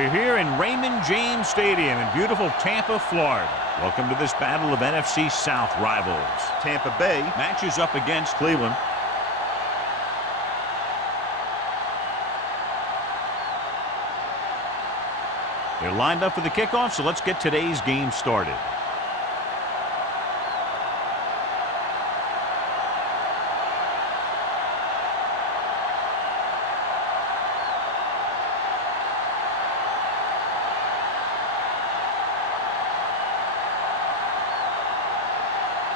We're here in Raymond James Stadium in beautiful Tampa, Florida. Welcome to this battle of NFC South rivals. Tampa Bay matches up against Cleveland. They're lined up for the kickoff, so let's get today's game started.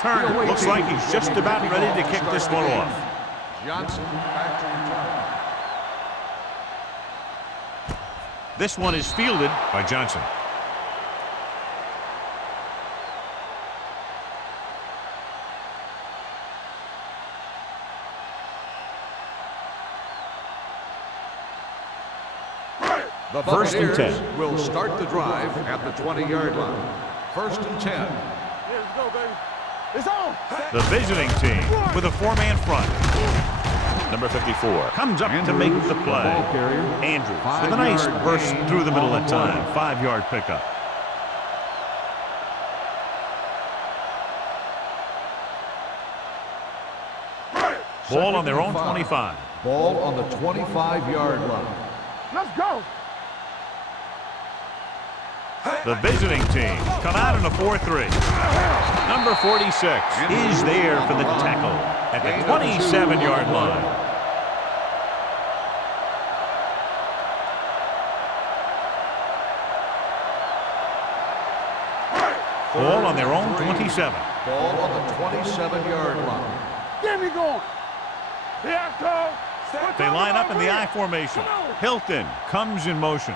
Turner looks like he's just about ready to kick this one off. Johnson back to return. This one is fielded by Johnson. The First and 10. Will start the drive at the 20-yard line. First and 10. Let's go, baby. It's on. The visiting team with a four-man front. Number 54 comes up to make the play. Andrews with a nice burst through the middle that time. 5-yard pickup. Ball on their own 25. Ball on the 25-yard line. Let's go. The visiting team come out in a 4-3. Number 46 is there for the tackle at the 27-yard line. Ball on their own 27. Ball on the 27-yard line. Get me going. Here I go. They line up in the I formation. Hilton comes in motion.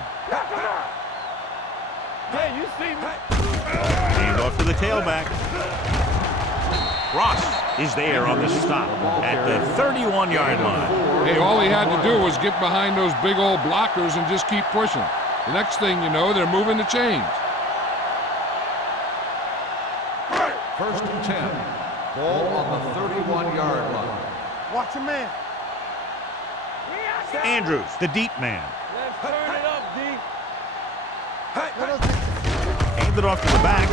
Hey, you see me? Hand off to the tailback. Ross is there on the stop at the 31-yard line. Hey, all he had to do was get behind those big old blockers and just keep pushing. The next thing you know, they're moving the chains. First and 10. Ball on the 31-yard line. Watch your man. Andrews, the deep man. Let's turn it up, D. Handed off to the back.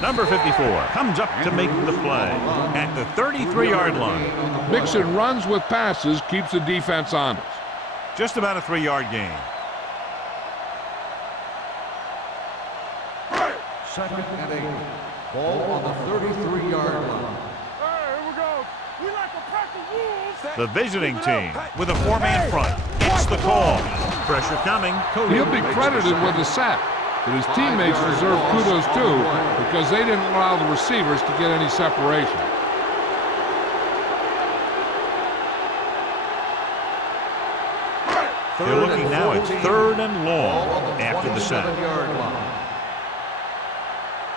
Number 54 comes up to make the play at the 33-yard line. Mixing runs with passes keeps the defense honest. Just about a 3-yard gain. Second and 8. Ball on the 33-yard line. Hey, here we go. We like to practice rules. The visiting team with a four-man front. It's the call. Pressure coming. He'll be credited with a sack, but his teammates deserve kudos too because they didn't allow the receivers to get any separation. They're looking now at 3rd and long after the sack.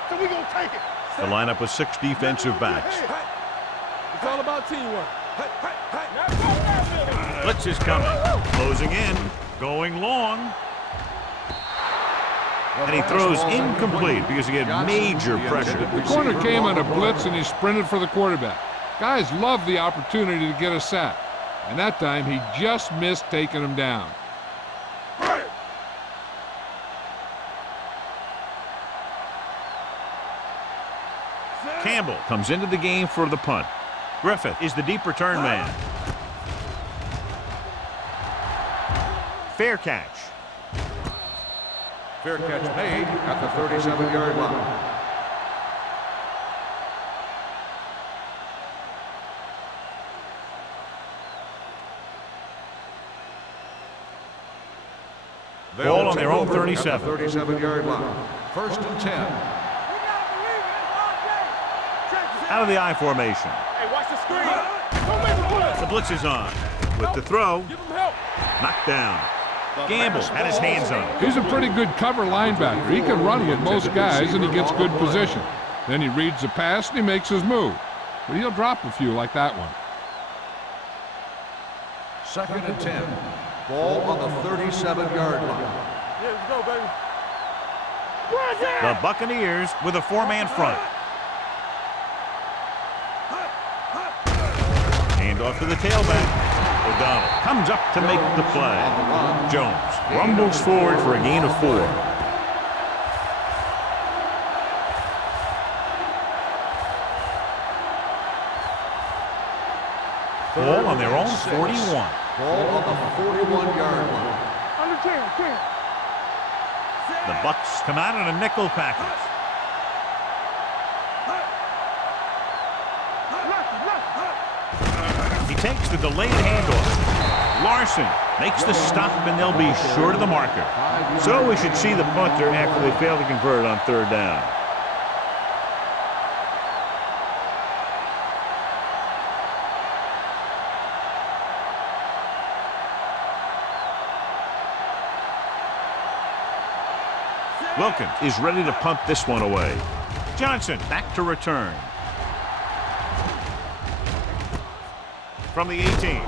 So we gonna take it. The lineup with 6 defensive backs. It's all about teamwork. Blitz is coming. Closing in. Going long. And he throws incomplete because he had major pressure. The corner came on a blitz and he sprinted for the quarterback. Guys love the opportunity to get a sack. And that time he just missed taking him down. Campbell comes into the game for the punt. Griffith is the deep return man. Fair catch. Fair catch made at the 37-yard line. Ball on their own 37. 37-yard line. First and 10. Out of the I formation. Hey, watch the screen. Don't make a blitz. The blitz is on. With the throw. Give him help. Knocked down. Gamble had his hands on it. He's a pretty good cover linebacker. He can run with most guys and he gets good position. Then he reads the pass and he makes his move. But he'll drop a few like that one. Second and 10. Ball on the 37-yard line. Yeah, let's go, baby. The Buccaneers with a four-man front. Hand off to the tailback. O'Donnell comes up to make the play. Jones rumbles forward for a gain of 4. Ball on their own 41. Ball on the 41-yard line. Under 10. The Bucks come out in a nickel package. He takes the delayed handoff. Larson makes the stop, and they'll be short of the marker. So we should see the punter after they fail to convert on 3rd down. Wilkins is ready to punt this one away. Johnson back to return. From the 18.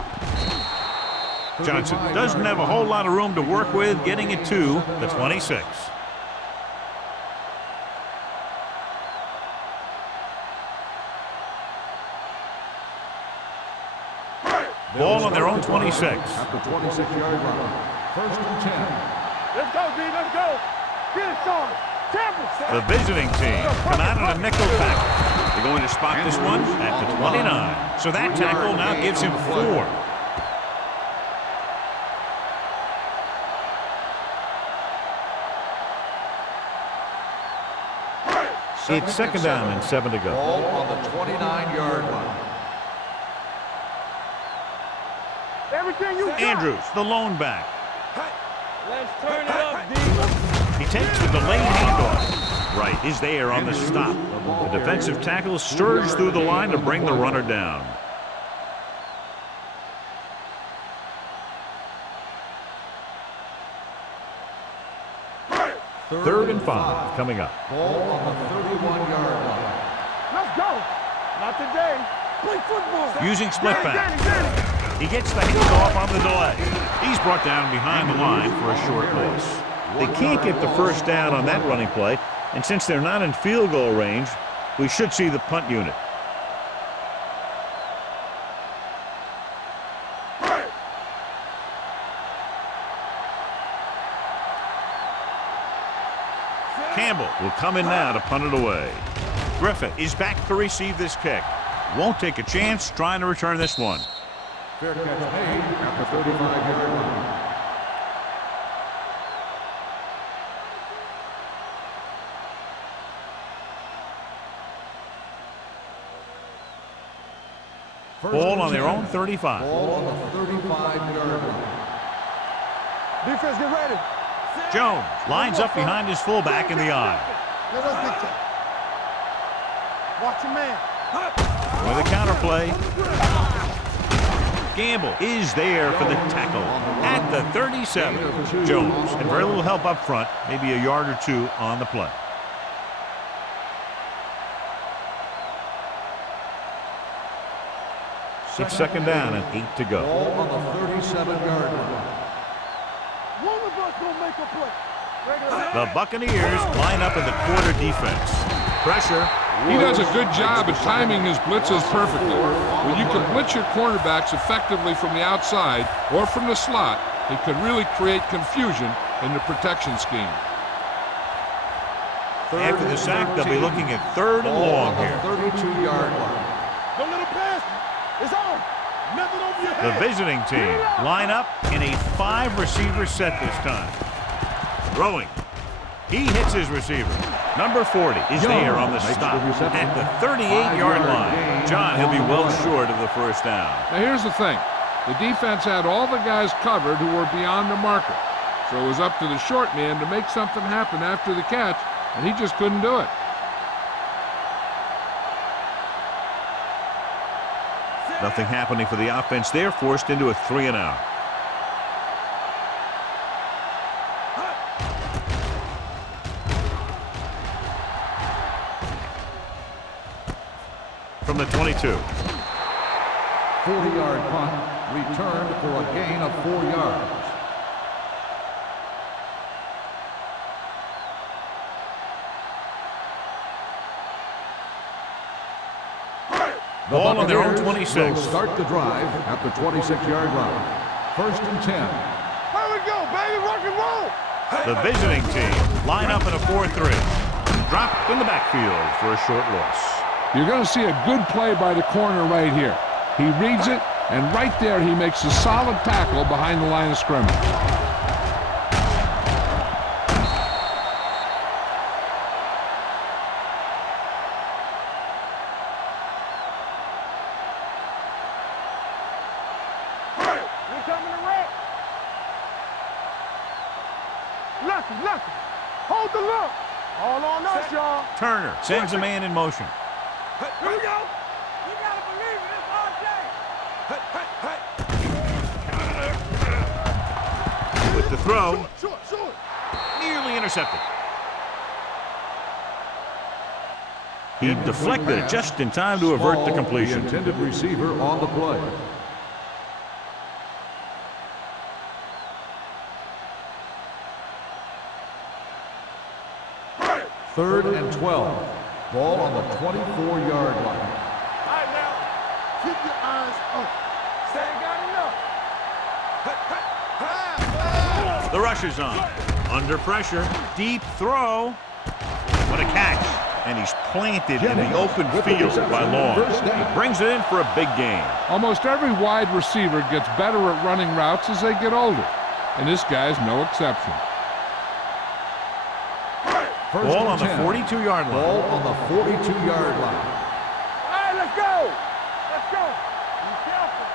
Johnson doesn't have a whole lot of room to work with, getting it to the 26. Ball on their own 26. At the 26-yard line. 1st and 10. Let's go, D. Let's go. Get it started. The visiting team come out in a nickel package. They're going to spot this one at the 29. So that tackle now gives him 4. It's 2nd down and 7 to go. Ball on the 29-yard line. Everything you got. Andrews, the lone back. Let's turn it up, D. He takes the delayed handoff. Right is there on the stop. The defensive tackle stirs through the line to bring the runner down. Third and 5 coming up. Ball on the 31-yard line. Let's go. Not today. Play football. Using split back. Danny. He gets the handoff on the delay. He's brought down behind the line for a short loss. They can't get the 1st down on that running play, and since they're not in field goal range, we should see the punt unit. Campbell will come in now to punt it away. Griffith is back to receive this kick. Won't take a chance trying to return this one. Fair catch made at the 35-yard line. Ball on their own 35. Ball on the 35-yard line. Defense, get ready. Jones lines up behind his fullback in the eye. Let us dictate. Watch your man. With a counter play. Gamble is there for the tackle at the 37. Jones had very little help up front, maybe a yard or 2 on the play. It's 2nd down and 8 to go. Ball on the 37-yard line. One of us gonna make a play. The Buccaneers line up in the quarter defense. Pressure. He does a good job at timing his blitzes perfectly. When you can blitz your cornerbacks effectively from the outside or from the slot, it can really create confusion in the protection scheme. After the sack, they'll be looking at 3rd and long here. 32-yard line. Don't let him pass. It's on. Nothing over your The head. visiting team line up in a 5-receiver set this time. Throwing. He hits his receiver. Number 40 is there on the stop at the 38-yard line. John, he'll be well short of the 1st down. Now here's the thing. The defense had all the guys covered who were beyond the marker. So it was up to the short man to make something happen after the catch, and he just couldn't do it. Nothing happening for the offense. They're forced into a 3-and-out. From the 22. 40-yard punt, returned for a gain of 4 yards. Ball on their own Buccaneers 26. will start the drive at the 26-yard line. 1st and 10. Here we go, baby. Rock and roll. The visiting team line up in a 4-3. Dropped in the backfield for a short loss. You're going to see a good play by the corner right here. He reads it, and right there he makes a solid tackle behind the line of scrimmage. We're coming to wreck. Lucky. Hold the look. All on us, y'all. Turner sends a man in motion. Here we go. You gotta believe it. It's our day. With the throw, Short. nearly intercepted. He deflected it just in time to avert the Small, completion. The intended receiver on the play. Third and 12. Ball on the 24-yard line. All right, now. Keep your eyes up. Say you got enough. The rush is on. Under pressure, deep throw. What a catch. And he's planted in the open field by Long. He brings it in for a big gain. Almost every wide receiver gets better at running routes as they get older, and this guy's no exception. Ball on the 42-yard line. Ball on the 42-yard line. All right, let's go. Be careful.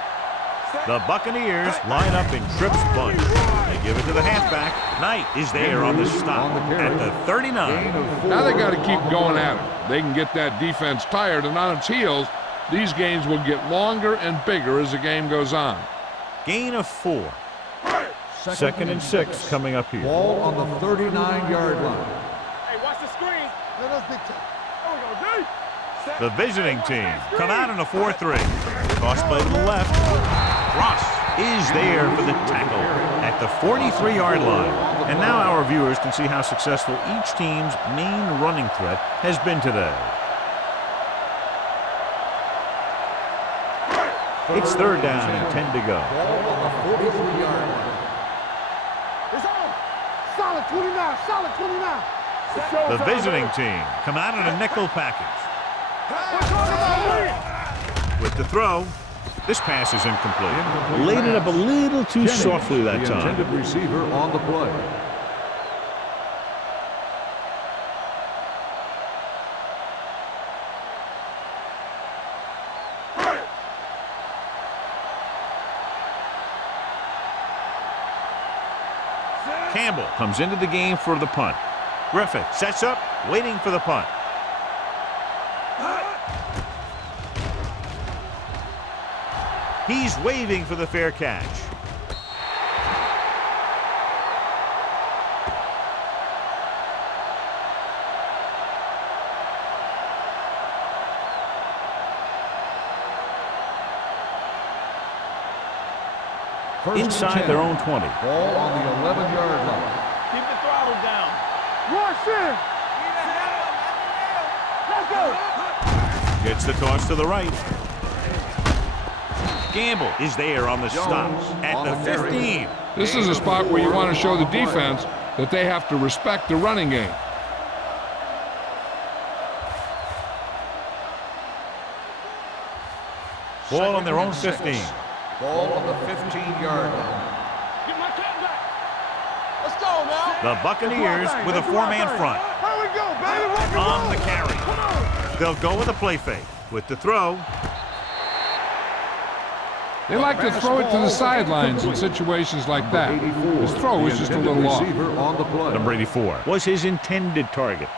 The Buccaneers line up in Tripp's bunch. They give it to the halfback. Knight is there on the stop at the 39. Now they got to keep going at it. They can get that defense tired, and on its heels, these gains will get longer and bigger as the game goes on. Gain of 4. 2nd and 6 coming up here. Ball on the 39-yard line. Hey, watch the screen. Let us dictate. There we go, D. The visiting team come out in a 4-3. Toss play to the left. Ross is there for the tackle at the 43-yard line. And now our viewers can see how successful each team's main running threat has been today. It's 3rd down and 10 to go. Ball on the 43-yard line. It's on. Solid 29. The visiting team come out in a nickel package. With the throw, this pass is incomplete. Laid it up a little too softly that The time. intended receiver on the play. Campbell comes into the game for the punt. Griffith sets up, waiting for the punt. He's waving for the fair catch. Inside their own 20. Ball on the 11-yard line. Keep the throttle down. Rush in. Let's go. Gets the toss to the right. Gamble is there on the stop at the 15. This is a spot where you want to show the defense that they have to respect the running game. Ball on their own 15. Ball on the 15-yard line. Get my cat back. Let's go now. The Buccaneers with a 4-man front. Here we go, baby. Rock and On roll. the carry. Come on. They'll go with a play fake. With the throw, They like to throw it to the sidelines in situations like that. His throw was just a little off. Receiver on the play. number 84, was his intended target.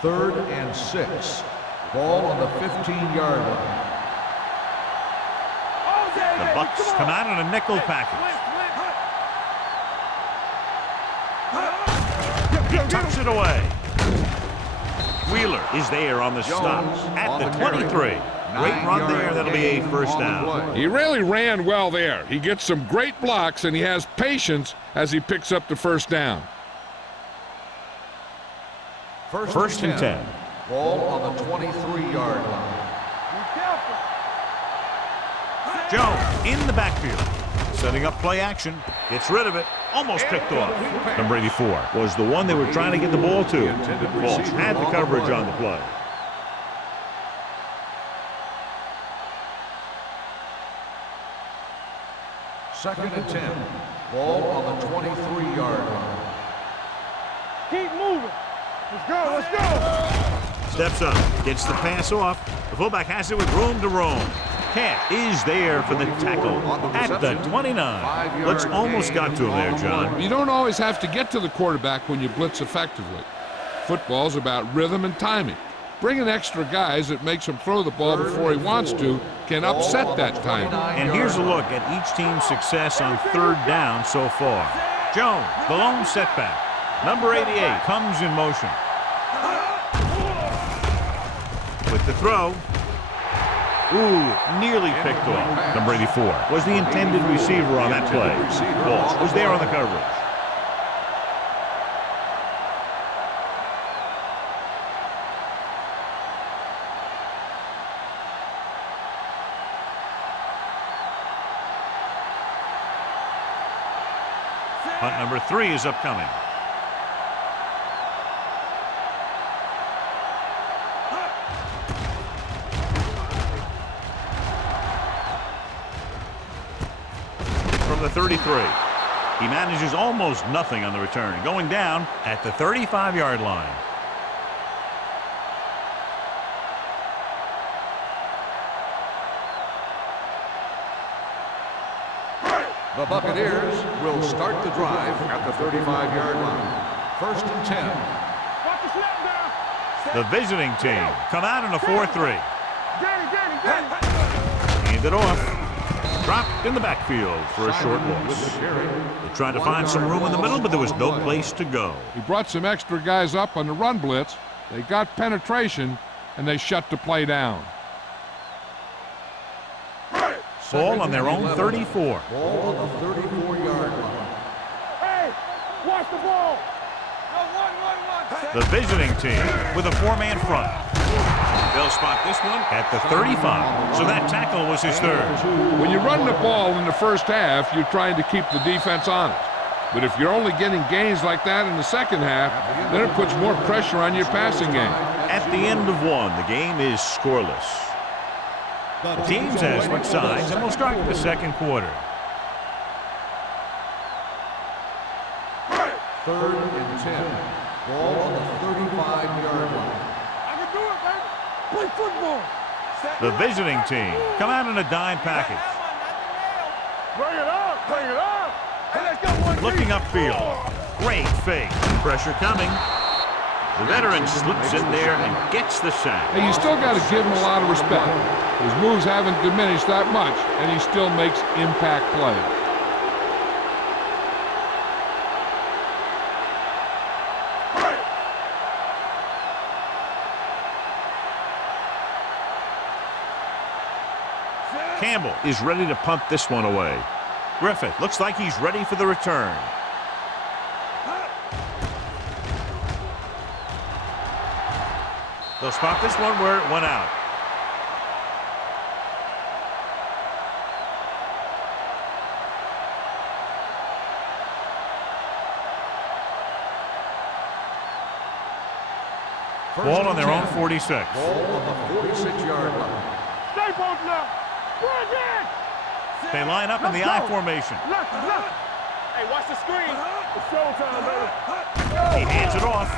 Third and 6. Ball on the 15-yard line. The Bucs come out in a nickel package. He tucks it away. Wheeler is there on the stop at the 23. Great run there. That'll be a first down. He really ran well there. He gets some great blocks, and he has patience as he picks up the first down. First and 10. Ball on the 23-yard line. Be careful. Jones in the backfield. Setting up play action. Gets rid of it. Almost picked off. Number 84 was the one they were trying to get the ball to. Walsh had the coverage on the play. Second and 10. Ball on the 23-yard line. Keep moving. Let's go, let's go. Steps up. Gets the pass off. The fullback has it with room to roam. Cat is there for the tackle at the 29. Blitz almost got to him there, John. You don't always have to get to the quarterback when you blitz effectively. Football's about rhythm and timing. Bringing extra guys that makes him throw the ball before he wants to can upset that timing. And here's a look at each team's success on third down so far. Jones, the lone setback. Number 88 comes in motion. With the throw. Ooh, nearly picked off. Number 84 was the intended receiver on that play. Walsh was there on the coverage. Punt number 3 is upcoming. From the 33. He manages almost nothing on the return, going down at the 35-yard line. The Buccaneers will start the drive at the 35-yard line. First and 10. Watch the snap down. The visiting team come out in a 4-3. Danny. Hand it off. Dropped in the backfield for a short loss. They tried to find some room in the middle, but there was no place to go. He brought some extra guys up on the run blitz. They got penetration, and they shut the play down. Ball on their own 34. Ball on the 34-yard line. Hey, watch the ball. The visiting team with a 4-man front. They'll spot this one at the 35. So that tackle was his third. When you run the ball in the first half, you're trying to keep the defense honest. But if you're only getting gains like that in the second half, then it puts more pressure on your passing game. At the end of one, the game is scoreless. The teams have switched sides, and we'll start the second quarter. Third and 10. Ball on the 35-yard line. I can do it, baby. Play football. The visiting team come out in a dime package. Bring it up, bring it up. Hey, let's go, one. Looking upfield. Great fake. Pressure coming. The veteran slips in there and gets the sack. Hey, you still got to give him a lot of respect. His moves haven't diminished that much, and he still makes impact plays. Campbell is ready to punt this one away. Griffith looks like he's ready for the return. They'll spot this one where it went out. Ball on their own 46. Ball on the 46-yard line. Stay posted up. Bring it. They line up in the I formation. Look. Hey, watch the screen. It's showtime, baby. He hands it off.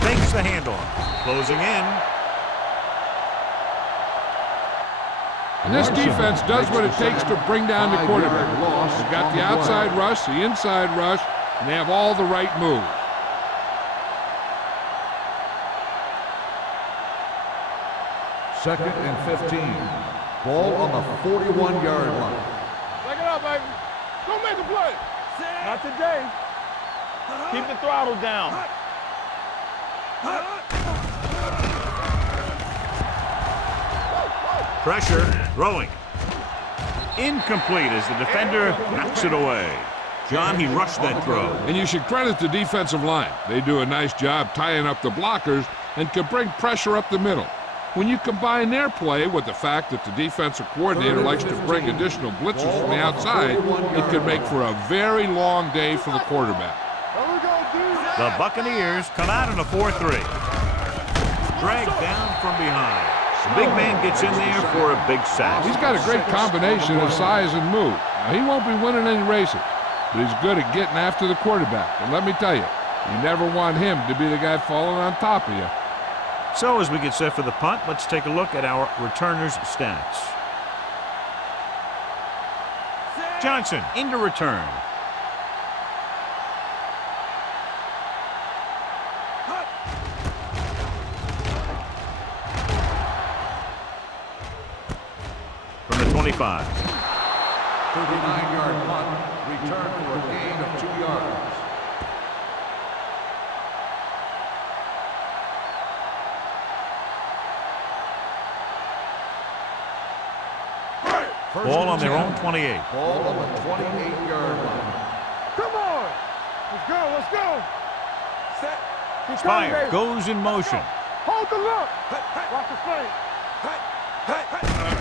Fakes the handoff. Closing in. And this defense does what it takes to bring down the quarterback. They've got the outside rush, the inside rush, and they have all the right moves. Second and 15. Ball on the 41-yard line. Take it up, baby. Don't make the play. Not today. Keep the throttle down. Pressure, throwing. Incomplete as the defender knocks it away. John, he rushed that throw. And you should credit the defensive line. They do a nice job tying up the blockers and can bring pressure up the middle. When you combine their play with the fact that the defensive coordinator likes to bring additional blitzers from the outside, it could make for a very long day for the quarterback. The Buccaneers come out in a 4-3. Dragged down from behind. The big man gets in there for a big sack. He's got a great combination of size and move. Now, he won't be winning any races, but he's good at getting after the quarterback. And let me tell you, you never want him to be the guy falling on top of you. So as we get set for the punt, let's take a look at our returners' stats. Johnson into return. From the 25. 39-yard punt, return for a gain of 2 yards. Ball on their own 28. Ball on the 28-yard line. Come on. Let's go. Let's go. Set. Keep Spire going, goes in motion. Hold the look. Watch the flank.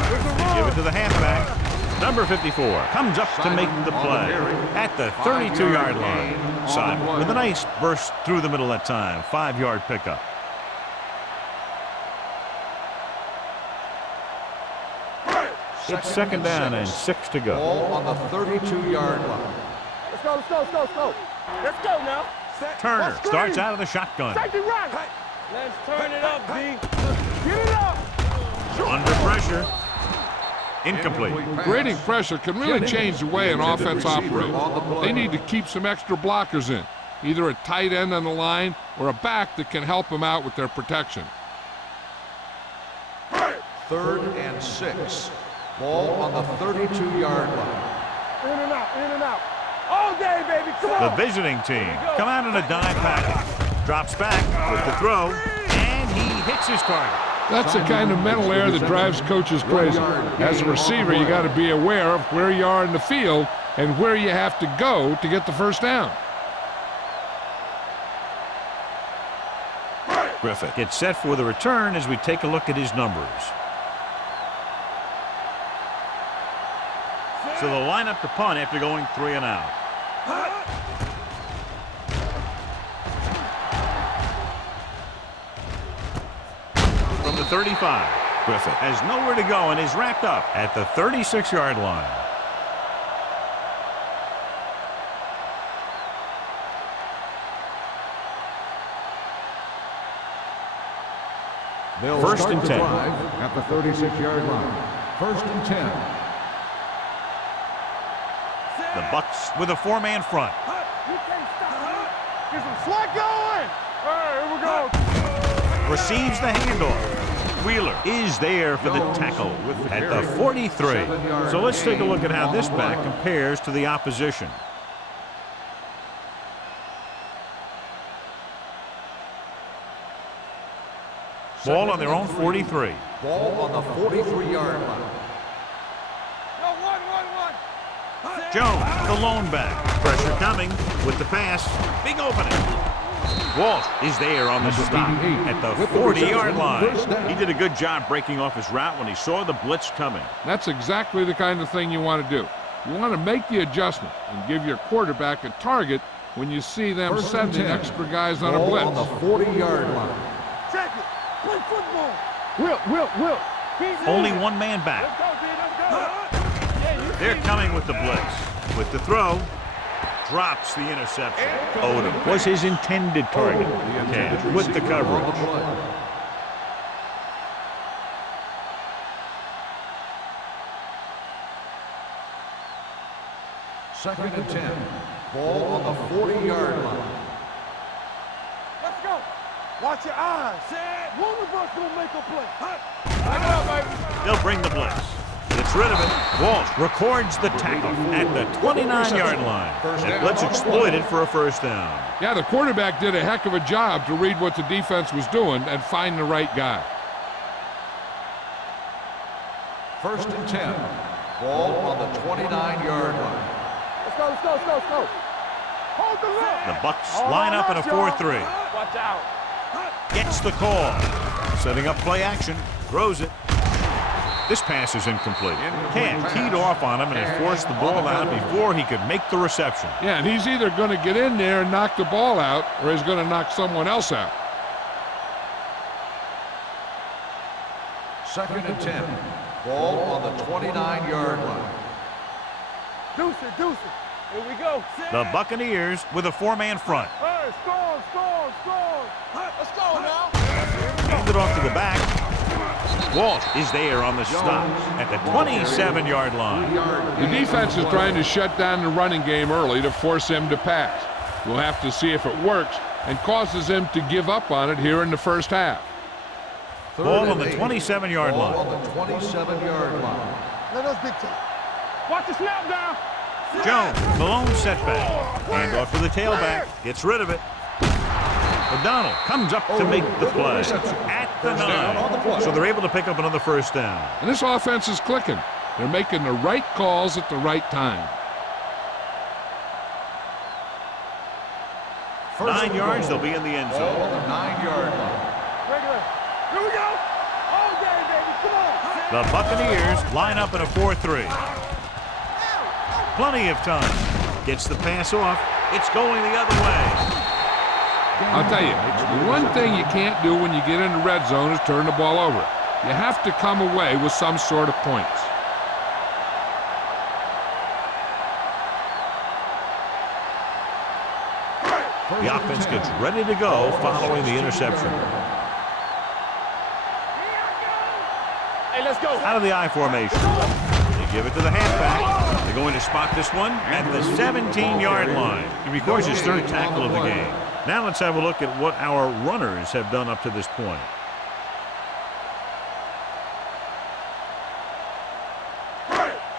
There's a run. Give it to the halfback. Number 54 comes up to make the play at the 32-yard line. Simon with a nice burst through the middle that time. 5-yard pickup. It's second down and 6 to go. Ball on the 32-yard line. Let's go. Let's go. Let's go. Let's go. Let's go now. Set. Turner starts out of the shotgun. Safety right. Let's turn it up, D. Get it up. Under pressure. Incomplete. Grading pressure can really change the way an offense operates. They need to keep some extra blockers in, either a tight end on the line or a back that can help them out with their protection. 3rd and 6. Ball on the 32-yard line. In and out. In and out. All day, baby. Come on. The visiting team come out in a dime package. Drops back with the throw, and he hits his target. That's the kind of mental error that drives coaches crazy. As a receiver, you got to be aware of where you are in the field and where you have to go to get the first down. Griffith gets set for the return as we take a look at his numbers. So they'll line up to punt after going 3 and out. From the 35, Griffith has nowhere to go and is wrapped up at the 36-yard line. They'll First start and the 10. drive at the 36-yard line. 1st and 10. The Bucs with a 4-man front. You can't stop. Get some slack going. All right, here we go. Receives the handoff. Wheeler is there for the tackle at the 43. So let's take a look at how this back compares to the opposition. Ball on their own 43. Ball on the 43-yard line. Jones, the lone back. Pressure coming with the pass. Big opening. Walsh is there on the stop at the 40-yard line. He did a good job breaking off his route when he saw the blitz coming. That's exactly the kind of thing you want to do. You want to make the adjustment and give your quarterback a target when you see them sending extra guys on a blitz. On the 40-yard line. Check it. Play football. Will. Only one man back. They're coming with the blitz. With the throw, drops the interception. Odom was his intended target. Cam with the coverage. 2nd and 10. Ball on the 40-yard line. Let's go. Watch your eyes. One of us will make a play. I got baby. They'll bring the blitz. Gets rid of it. Walsh records the tackle at the 29-yard line. And blitz exploited for a first down. Yeah, the quarterback did a heck of a job to read what the defense was doing and find the right guy. 1st and 10. Ball on the 29-yard line. go, let's go, let's go, let's go. Hold the left. The Bucks line up in a 4-3. Watch out. Gets the call. Setting up play action. Throws it. This pass is incomplete. Hand teed off on him and it forced the ball out before he could make the reception. Yeah, and he's either going to get in there and knock the ball out, or he's going to knock someone else out. 2nd and 10. Ball on the 29-yard line. Deuce it, deuce it. Here we go. The Buccaneers with a 4-man front. Hey, score, score, score. Let's go now. Handed off to the back. Walt is there on the stop at the 27-yard line. The defense is trying to shut down the running game early to force him to pass. We'll have to see if it works and causes him to give up on it here in the first half. Ball on the 27-yard line. Ball on the 27-yard line. Let us dictate. Watch the snap down. Jones, Malone setback. Hand off to the tailback. Gets rid of it. O'Donnell comes up to make the play at the 9. So they're able to pick up another first down. And this offense is clicking. They're making the right calls at the right time. 9 yards, they'll be in the end Ball zone. on the 9-yard line. Regular. Here we go. All day, baby. Come on. The Buccaneers line up in a 4-3. Plenty of time. Gets the pass off. It's going the other way. I'll tell you, the one thing you can't do when you get in the red zone is turn the ball over. You have to come away with some sort of points. The offense gets ready to go following the interception. Hey, let's go. Out of the I formation. They give it to the halfback. They're going to spot this one at the 17-yard line. He records his 3rd tackle of the game. Now let's have a look at what our runners have done up to this point.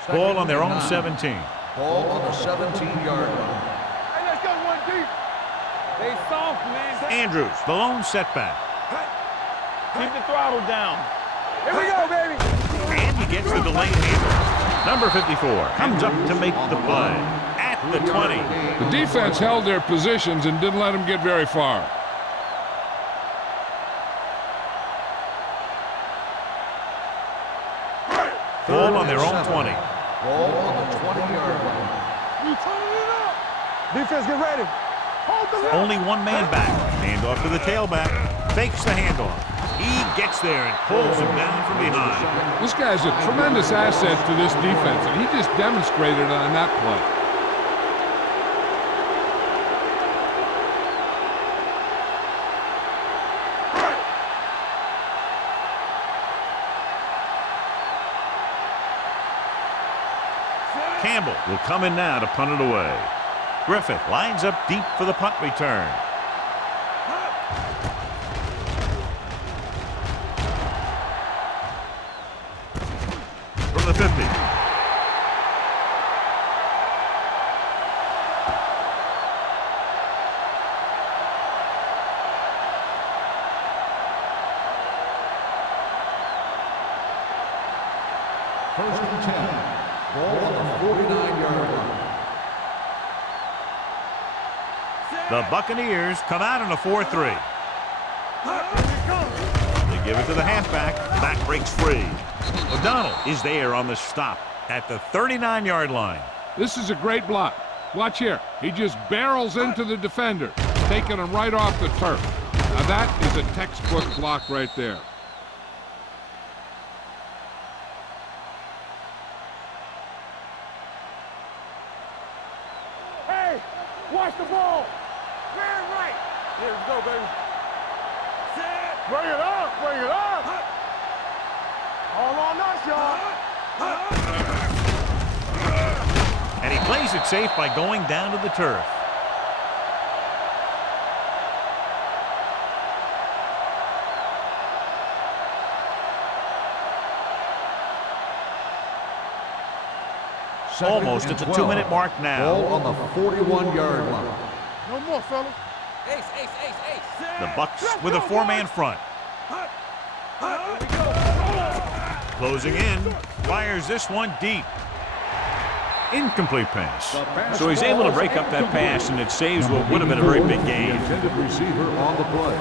Ball on their own 17. Ball on the 17-yard line. Hey, let's go one deep. They soft, man. Andrews, the lone setback. Keep the throttle down. Here we go, baby. And he gets the delayed handle. Number 54 comes up to make the play at the 20. The defense held their positions and didn't let them get very far. Ball on their own 20. Ball on the 20-yard line. We turning it up. Defense, get ready. Hold the left. Only one man back. Hand off to the tailback. Fakes the handoff. He gets there and pulls him down from behind. This guy's a tremendous asset to this defense, and he just demonstrated it on that play. Campbell will come in now to punt it away. Griffith lines up deep for the punt return. From the 50. First and 10. Ball on the 49-yard line. The Buccaneers come out in a 4-3. They give it to the halfback. Back breaks free. O'Donnell is there on the stop at the 39-yard line. This is a great block. Watch here. He just barrels into the defender, taking him right off the turf. Now that is a textbook block right there. Hey, watch the ball. Very right. Here we go, baby. Set. Bring it up, bring it up. All on us, y'all. And he plays it safe by going down to the turf. Almost at the 2-minute mark now. Ball on the 41-yard line. No more, fellas. Ace, ace, ace, ace. The Bucks with a 4-man front. Closing in. Fires this one deep. Incomplete pass. So he's able to break up that pass, and it saves what would have been a very big gain. The intended receiver on the play.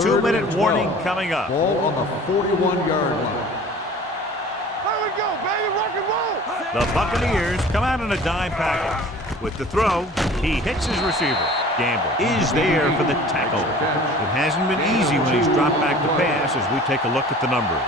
Two-minute warning coming up. Ball on the 41-yard line. There we go, baby, rock and roll. The Buccaneers come out in a dime package. With the throw, he hits his receiver. Gamble is there for the tackle. It hasn't been easy when he's dropped back to pass as we take a look at the numbers.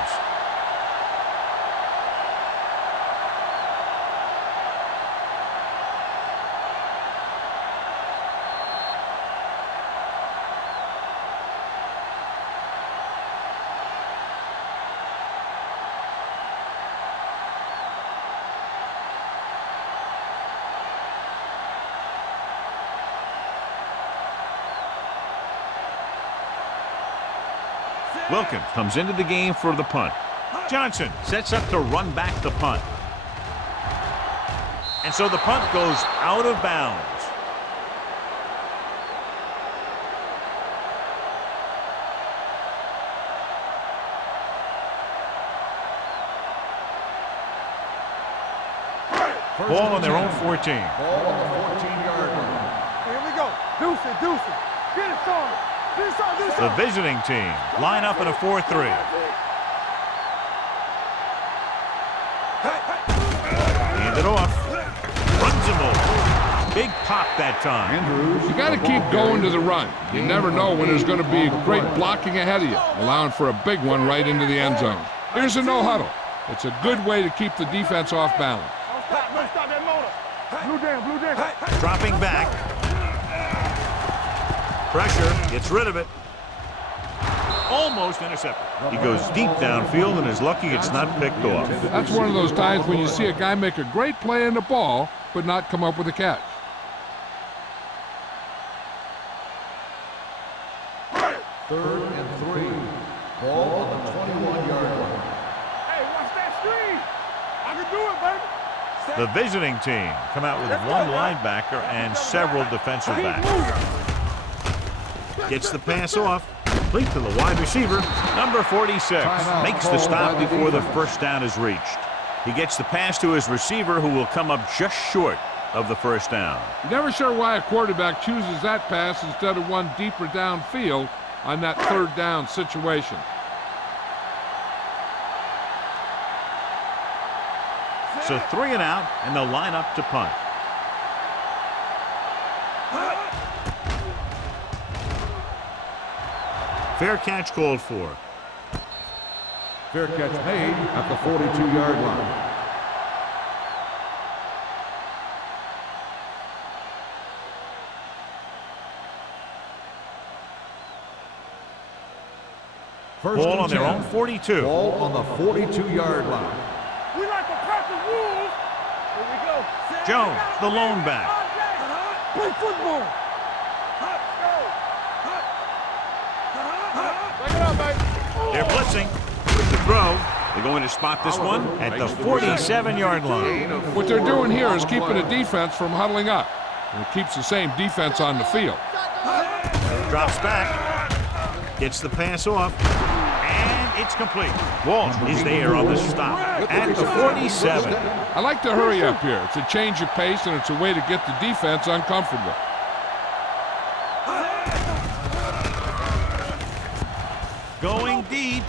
Wilkins comes into the game for the punt. Johnson sets up to run back the punt. And so the punt goes out of bounds. Ball on their own 14. Ball on the 14-yard line. Here we go. Deuce it, deuce it. Get it started. Get it started, get it The started. visiting team line up in a 4-3. Hand it off. Runs him over. Big pop that time. Andrews. You got to keep going to the run. You never know when there's going to be great blocking ahead of you, allowing for a big one right into the end zone. Here's a no huddle. It's a good way to keep the defense off balance. Don't stop that motor. Blue down, blue down. Dropping back. Pressure. Gets rid of it. Almost intercepted. He goes deep downfield and is lucky it's not picked off. That's one of those times when you see a guy make a great play in the ball, but not come up with a catch. Third and 3. Ball on the 21-yard line. Hey, watch that screen. I can do it, baby. The visiting team come out with one linebacker and several defensive backs. Gets the pass off. Complete to the wide receiver. Number 46 makes the stop before the first down is reached. He gets the pass to his receiver, who will come up just short of the first down. You're never sure why a quarterback chooses that pass instead of one deeper downfield on that third down situation. So 3 and out, and they'll line up to punt. Fair catch called for. Fair catch made at the 42-yard line. First Ball and on their 10. own 42. Ball on the 42-yard line. We like to practice rules. Here we go. Jones, the lone back. Play football. Bring it up, baby. They're blitzing with the throw. They're going to spot this one at the 47-yard line. What they're doing here is keeping the defense from huddling up. And it keeps the same defense on the field. Drops back. Gets the pass off. And it's complete. Walsh is there on the stop at the 47. I like to hurry up here. It's a change of pace, and it's a way to get the defense uncomfortable. Going deep.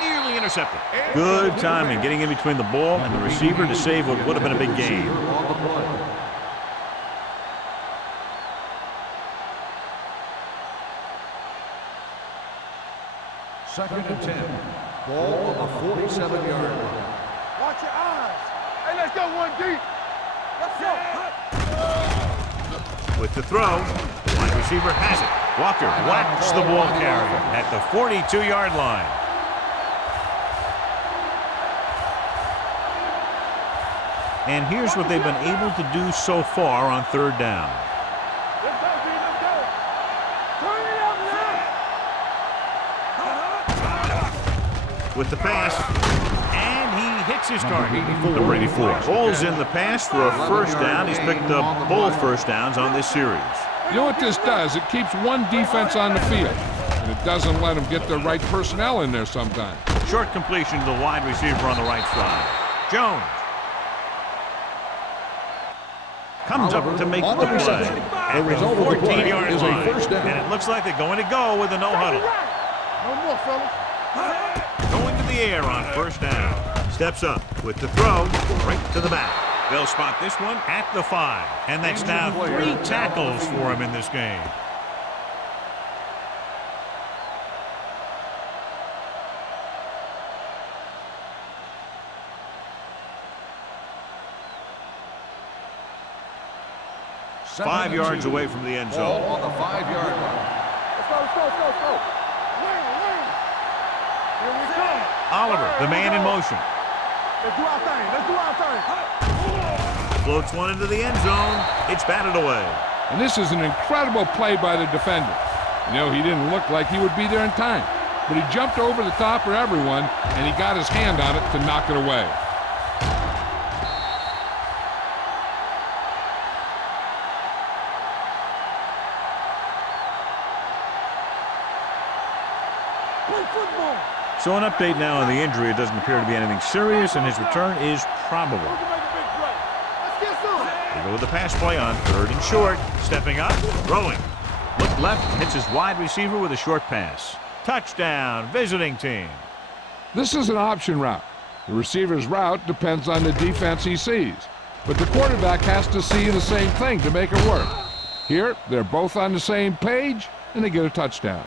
Nearly intercepted. Good timing, getting in between the ball and the receiver to save what would have been a big gain. On the play. Second and 10. Ball on the 47-yard line. Watch your eyes. Hey, let's go one deep. Let's go. With the throw, the wide receiver has it. Walker whacks the ball carrier at the 42-yard line. And here's what they've been able to do so far on third down. Let's go, D. Let's go. Turn it up now. With the pass, and he hits his target. Number 84 pulls in the pass for a first down. He's picked up both first downs on this series. You know what this does? It keeps one defense on the field. and it doesn't let them get the right personnel in there sometimes. Short completion to the wide receiver on the right side. Jones comes up to make the play at the 14-yard line. And it looks like they're going to go with a no-huddle. No more, fellas. Going to the air on first down. Steps up with the throw right to the back. They'll spot this one at the 5. And that's now 3 tackles for him in this game. Five yards away from the end zone. Ball on the 5-yard line. Let's go, let's go, let's go, let's go. Win, win. Here we come. Oliver, the man in motion. Let's do our thing. Let's do our thing. Floats one into the end zone. It's batted away. And this is an incredible play by the defender. You know, he didn't look like he would be there in time, but he jumped over the top of everyone, and he got his hand on it to knock it away. So an update now on the injury. It doesn't appear to be anything serious, and his return is probable. They go with the pass play on 3rd and short. Stepping up, throwing. Look left, hits his wide receiver with a short pass. Touchdown, visiting team. This is an option route. The receiver's route depends on the defense he sees, but the quarterback has to see the same thing to make it work. Here, they're both on the same page, and they get a touchdown.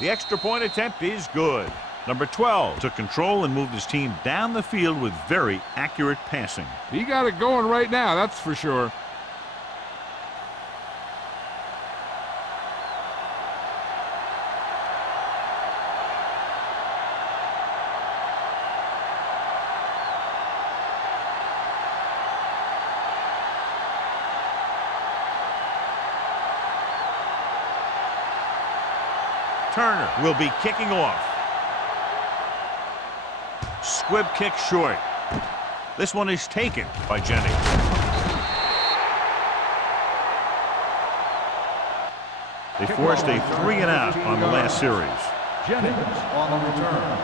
The extra point attempt is good. Number 12 took control and moved his team down the field with very accurate passing. He got it going right now, that's for sure. Turner will be kicking off. Squib kick short. This one is taken by Jennings. They forced a 3-and-out on the last series. Jennings on the return.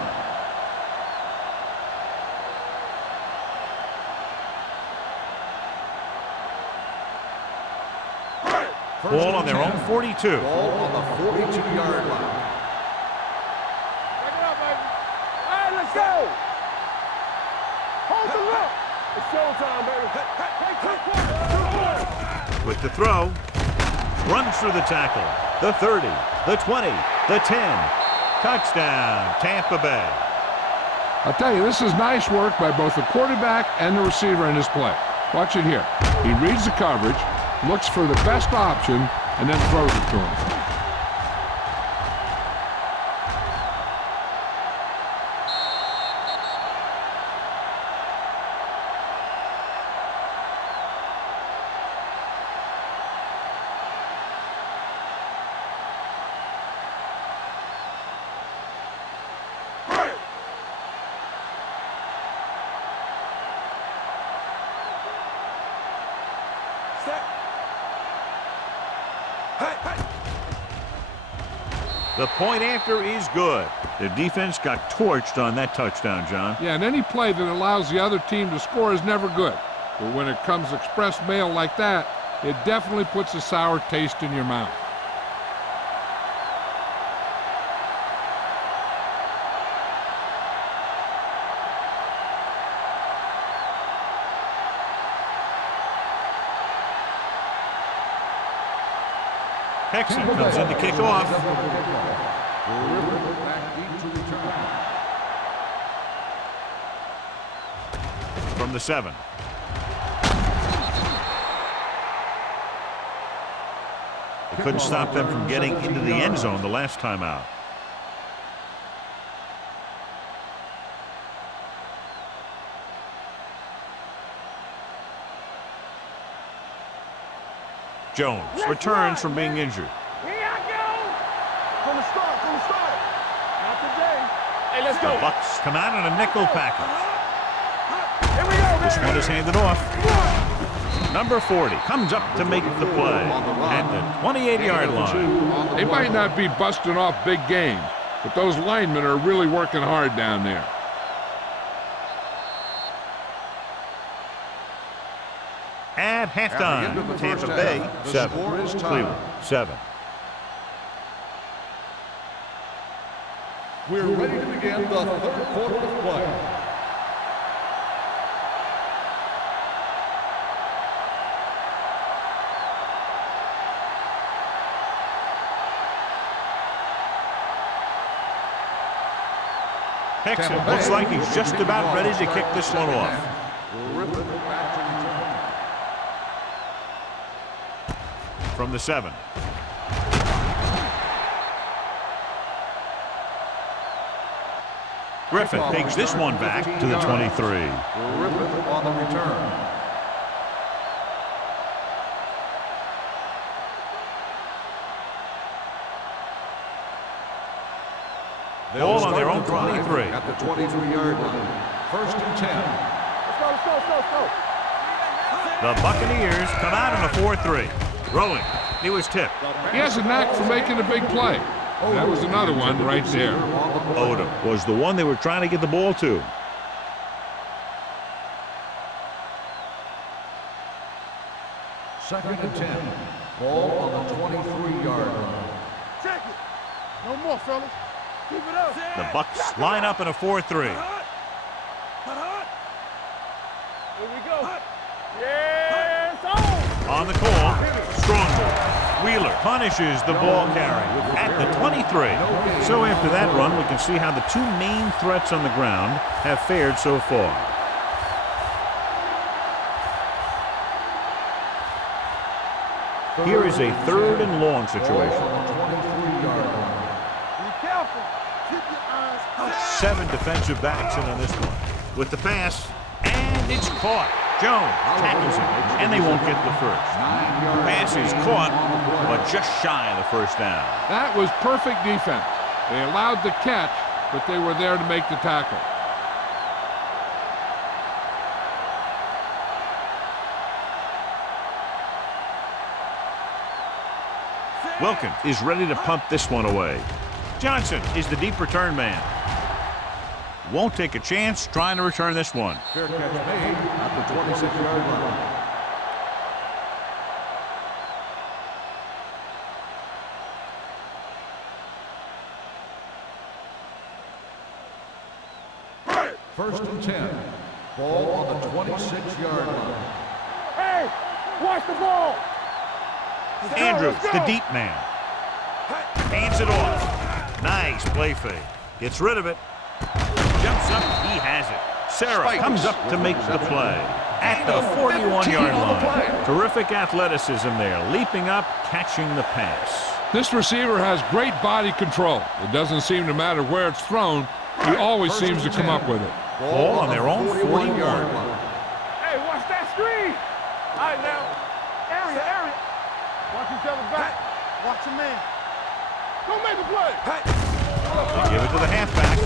Ball on their own 42. Ball on the 42-yard line. Back it up, baby. All right, let's go. Hold the look. It's showtime, baby. With the throw, runs through the tackle. The 30, the 20, the 10. Touchdown, Tampa Bay. I'll tell you, this is nice work by both the quarterback and the receiver in this play. Watch it here. He reads the coverage, looks for the best option, and then throws it to him. The point after is good. Their defense got torched on that touchdown, John. Yeah, and any play that allows the other team to score is never good. But when it comes express mail like that, it definitely puts a sour taste in your mouth. Hexon comes in to kick off. From the 7. They couldn't stop them from getting into the end zone the last time out. Jones returns from being injured. Here I go. From the start. Not today. Hey, let's go. The Bucks come out in a nickel package. Here we go, This baby. one is handed off. Number 40 comes up to make the play at the 28-yard line. They might not be busting off big games, but those linemen are really working hard down there. At halftime, end of the Tampa first Bay half, the 7, score is tied. Cleveland 7. We're ready to begin the third quarter of play. Hickson looks like he's just about ready to kick this one off. From the 7. Griffin takes this one back to the 23. Griffith on the return. Ball on their own 23. At the 23-yard line. First and 10. Let's go. The Buccaneers come out in a 4-3. Rowing. He was tipped. He has a knack for making a big play. And that was another one right there. Odom was the one they were trying to get the ball to. Second and 10. Ball on the 23-yard line. Check it. No more, fellas. Keep it up. The Bucks line up in a 4-3. Here we go. Yes, On the call, Strongbow. Wheeler punishes the ball carrier at the 23. So after that run, we can see how the two main threats on the ground have fared so far. Here is a 3rd and long situation. Be careful. Keep your eyes out. 7 defensive backs in on this one. With the pass, and it's caught. Jones tackles him, and they won't get the first. The pass is caught, but just shy of the first down. That was perfect defense. They allowed the catch, but they were there to make the tackle. Wilkins is ready to punt this one away. Johnson is the deep return man. Won't take a chance trying to return this one. Fair catch made at the 26-yard line. First and 10. Ball on the 26-yard line. Hey, watch the ball. Andrews, Let's go. the deep man. Hands it off. Nice play fake. Gets rid of it. Jumps up. He has it. Sarah comes up to make the play at the 41-yard line. Terrific athleticism there. Leaping up, catching the pass. This receiver has great body control. It doesn't seem to matter where it's thrown. He always seems to come up with it. Ball on their own 41. Hey, watch that screen. All right, now. Area. Watch each other back. Watch your man. Go make a play. They give it to the halfback.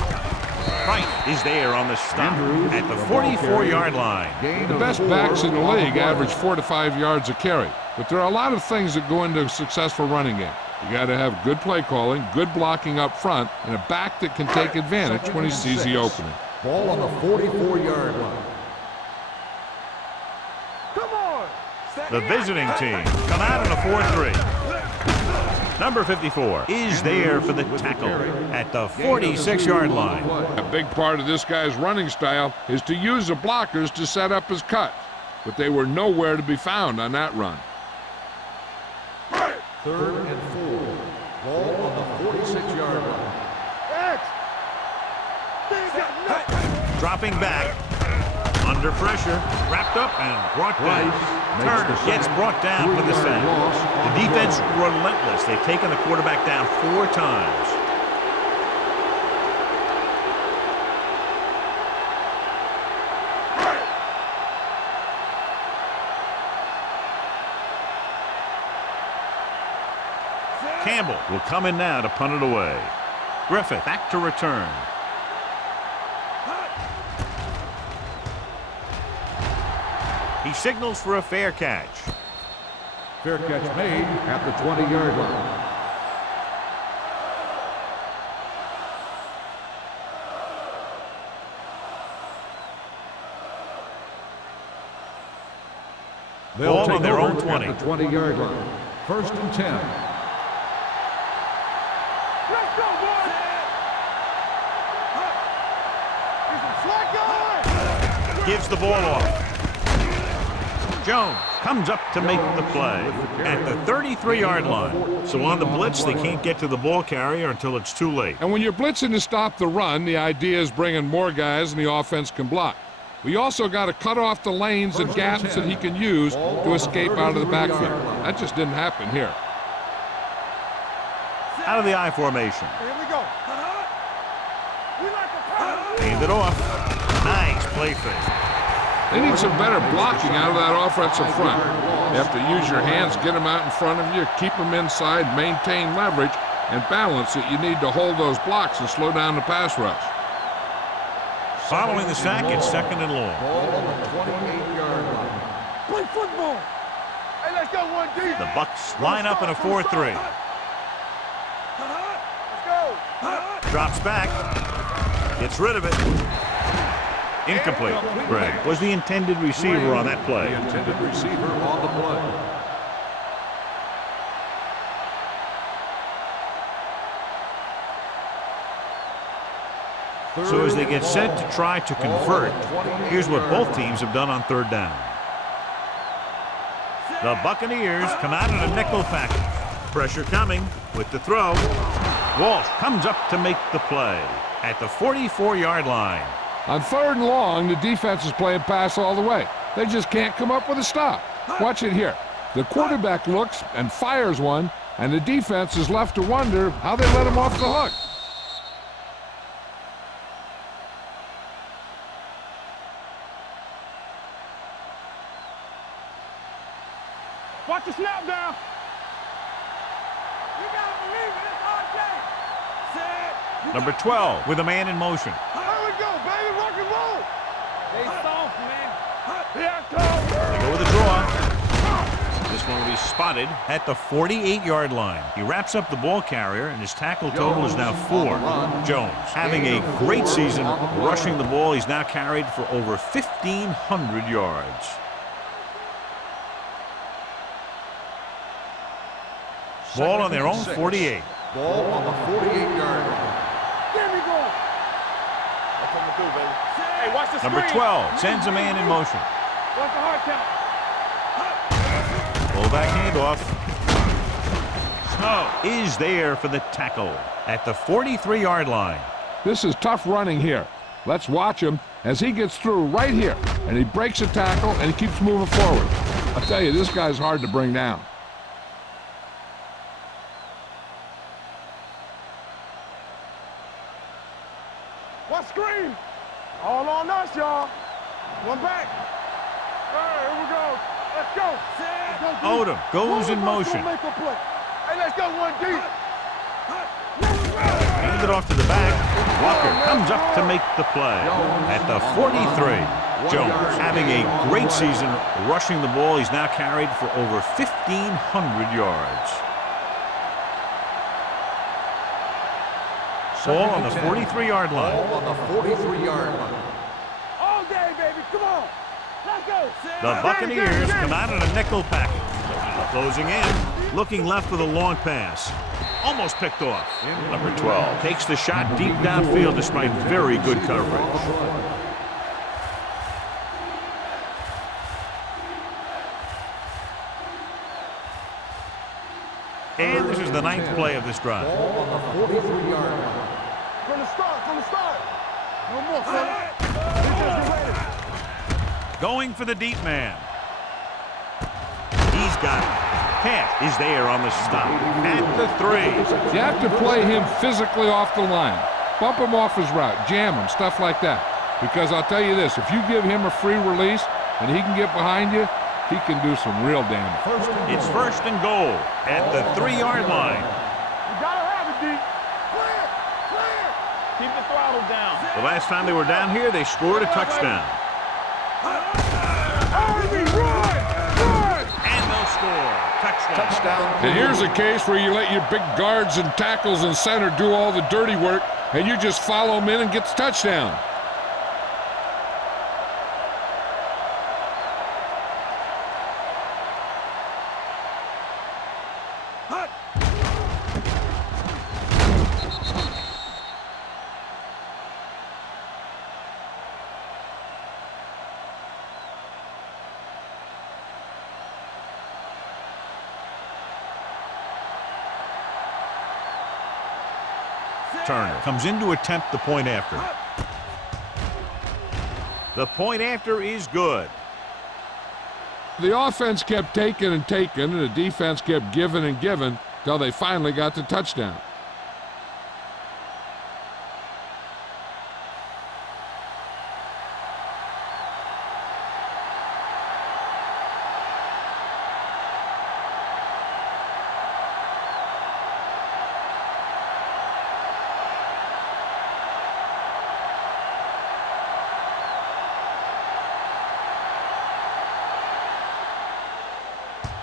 Wright is there on the stop at the 44-yard line. The best backs in the league average 4 to 5 yards a carry. But there are a lot of things that go into a successful running game. You got to have good play calling, good blocking up front, and a back that can take advantage when he sees the opening. Ball on the 44-yard line. Come on. The visiting team come out in a 4-3. Number 54 is there for the tackle at the 46-yard line. A big part of this guy's running style is to use the blockers to set up his cut, but they were nowhere to be found on that run. Third and 4. Ball on the 46-yard line. Dropping back, under pressure, wrapped up and brought down. Turner gets brought down for the sack. The defense relentless. They've taken the quarterback down 4 times. Campbell will come in now to punt it away. Griffith back to return. He signals for a fair catch. Fair catch made at the 20-yard line. They'll take on their own over 20. at the 20-yard line. 1st and 10. Let's go, boys! He's a slack guy! Gives the ball off. Jones comes up to make the play at the 33-yard line. So on the blitz, they can't get to the ball carrier until it's too late. And when you're blitzing to stop the run, the idea is bringing more guys and the offense can block. We also got to cut off the lanes and gaps that he can use to escape out of the backfield. That just didn't happen here. Out of the I formation. Here we go. We like to pass. Hand it off. Nice play fake. They need some better blocking out of that offensive front. You have to use your hands, get them out in front of you, keep them inside, maintain leverage, and balance it. You need to hold those blocks and slow down the pass rush. Following the sack, it's 2nd and long. Ball on the 28-yard line. Play football. Hey, let's go one deep. The Bucks line up in a 4-3. Let's go. Drops back. Gets rid of it. Incomplete. Greg was the intended receiver on that play. The intended receiver on the play. So as they get set to try to convert, here's what both teams have done on 3rd down. The Buccaneers come out in a nickel package. Pressure coming with the throw. Walsh comes up to make the play at the 44-yard line. On 3rd and long, the defense is playing pass all the way. They just can't come up with a stop. Watch it here. The quarterback looks and fires one, and the defense is left to wonder how they let him off the hook. Watch the snap down. You gotta believe it. It's hard day. Set. Number 12 with a man in motion. Here we go, baby. Rock and roll. They soft, man. Here it They comes. go with a draw. This one will be spotted at the 48-yard line. He wraps up the ball carrier, and his tackle total is now 4. Jones having a great season rushing the ball. He's now carried for over 1,500 yards. Ball on their own 48. Ball on the 48-yard line. There we go. That's what I'm gonna do, baby. Hey, watch the screen. Number 12 sends a man in motion. Watch the hard count. Fullback handoff. Snow is there for the tackle at the 43-yard line. This is tough running here. Let's watch him as he gets through right here, and he breaks a tackle, and he keeps moving forward. I'll tell you, this guy's hard to bring down. Watch screen. All on us, y'all. One back. All right, here we go. Let's go. Let's go deep. Odom goes in One of us motion. gonna make a play. Hey, let's go one deep. Hand it off to the back. Walker comes up to make the play at the 43. Jones having a great season rushing the ball. He's now carried for over 1,500 yards. Ball on the 43-yard line. Ball on the 43-yard line. All day, baby. Come on. Let's go. The Buccaneers come out in a nickel package. Closing in, looking left with a long pass. Almost picked off. Number 12 takes the shot deep downfield despite very good coverage. And this is the 9th play of this drive. Ball on the 43-yard line. From the start. No more, son. Just get ready. Going for the deep man. He's got it. Pass is there on the stop at the 3. You have to play him physically off the line. Bump him off his route, jam him, stuff like that. Because I'll tell you this, if you give him a free release and he can get behind you, he can do some real damage. It's 1st and goal at the 3-yard line. throttle down. The last time they were down here, they scored a touchdown. Army, run! And they'll score. Touchdown. And here's a case where you let your big guards and tackles and center do all the dirty work, and you just follow them in and get the touchdown. Turner comes in to attempt the point after. The point after is good. The offense kept taking and taking, and the defense kept giving and giving till they finally got the touchdown.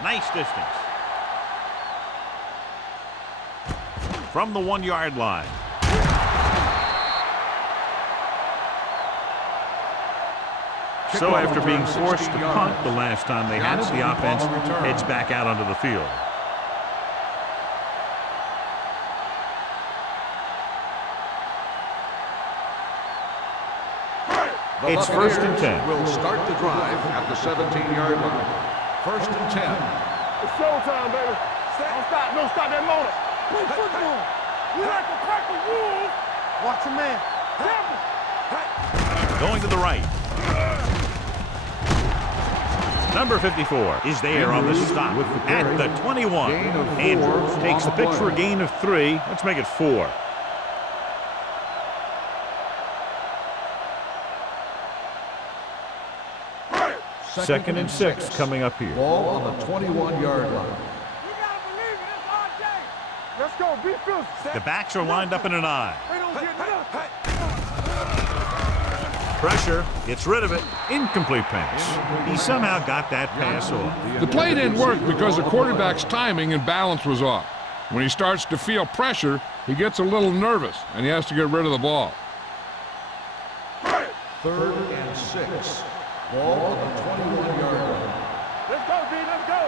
Nice distance. From the 1-yard line. So after being forced to punt the last time they had it, the offense heads back out onto the field. It's 1st and 10. Will start the drive at the 17-yard line. 1st and 10. It's showtime, baby. Don't stop that motor. Play football. You like to crack the rules. Watch your man. Going to the right. Number 54 is there on the stop at the 21. Andrews takes the pitch for a gain of 3. Let's make it 4. Second and 6 coming up here. Ball on the 21-yard line. You gotta believe it. It's our day. Let's go. Be fierce. The backs are lined up in an I. They don't get nothing. Pressure, gets rid of it. Incomplete pass. He somehow got that pass off. The play didn't work because the quarterback's timing and balance was off. When he starts to feel pressure, he gets a little nervous, and he has to get rid of the ball. 3rd and 6. Ball on the 21-yard line. Let's go, D. Let's go.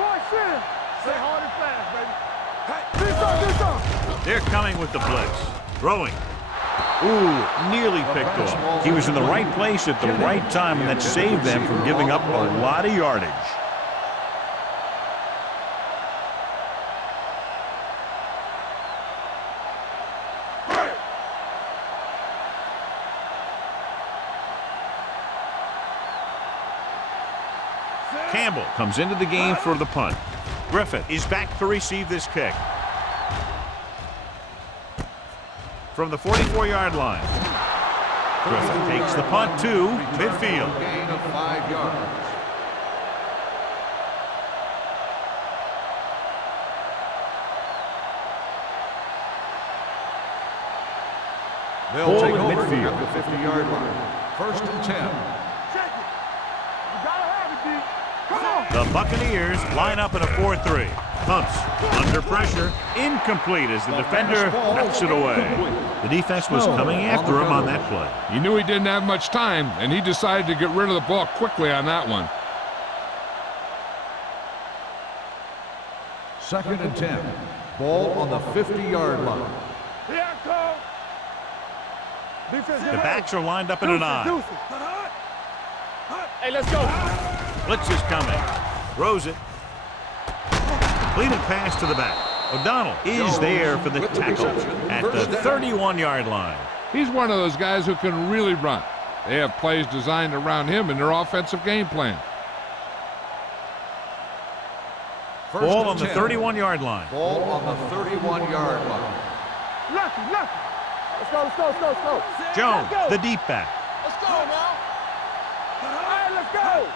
Rush in. Stay hard and fast, baby. Hey, do something. They're coming with the blitz. Throwing. Ooh, nearly picked off. He was in the right place at the right time, and that saved them from giving up a lot of yardage. Campbell comes into the game for the punt. Griffith is back to receive this kick. From the 44-yard line. Griffith takes the punt to midfield. Gain of 5 yards. They'll take over midfield at the 50-yard line. 1st and 10. Check it. You gotta have it, D. Come on. The Buccaneers line up in a 4-3. Pumps under pressure, incomplete as the defender knocks it away. The defense was coming after him on that play. He knew he didn't have much time, and he decided to get rid of the ball quickly on that one. 2nd and 10. Ball on the 50-yard line. Here I come. Defense, The backs are lined up in an I. Hey, let's go. Blitz is coming. Throws it. Completed pass to the back. O'Donnell is there for the tackle at the 31-yard line. He's one of those guys who can really run. They have plays designed around him in their offensive game plan. Ball on the 31-yard line. Ball on the 31-yard line. Lucky. Let's go. Jones, the deep back. Let's go now. All right, let's go.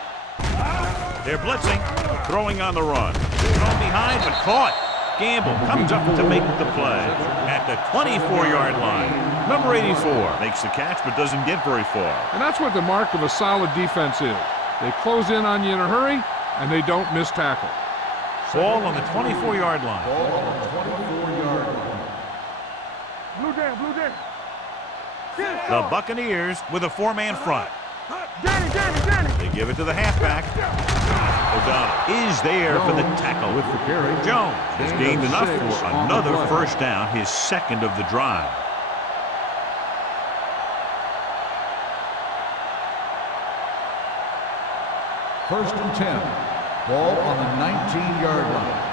They're blitzing, throwing on the run. Thrown behind, but caught. Gamble comes up to make the play at the 24-yard line. Number 84 makes the catch but doesn't get very far. And that's what the mark of a solid defense is. They close in on you in a hurry, and they don't miss tackle. Ball on the 24-yard line. Ball on the 24-yard line. Blue down, blue down. The Buccaneers with a four-man front. Danny, Danny, Danny. They give it to the halfback. O'Donnell is there for the tackle. With the carry. Jones has gained enough for another first down, his second of the drive. First and 10. Ball on the 19-yard line.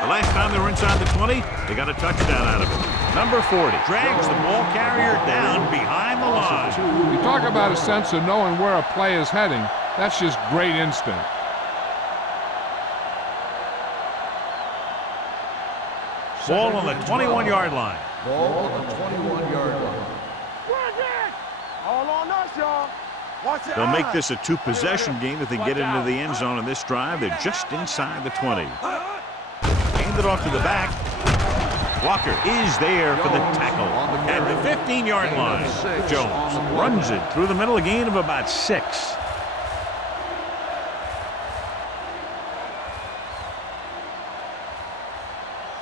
The last time they were inside the 20, they got a touchdown out of it. Number 40 drags the ball carrier down behind the line. You talk about a sense of knowing where a play is heading. That's just great instinct. Ball on the 21-yard line. Ball on the 21-yard line. All on us, y'all. Watch it. They'll make this a two-possession game if they get into the end zone on this drive. They're just inside the 20. Hand it off to the back. Walker is there for the tackle at the 15-yard line. Jones runs it through the middle, a gain of about 6.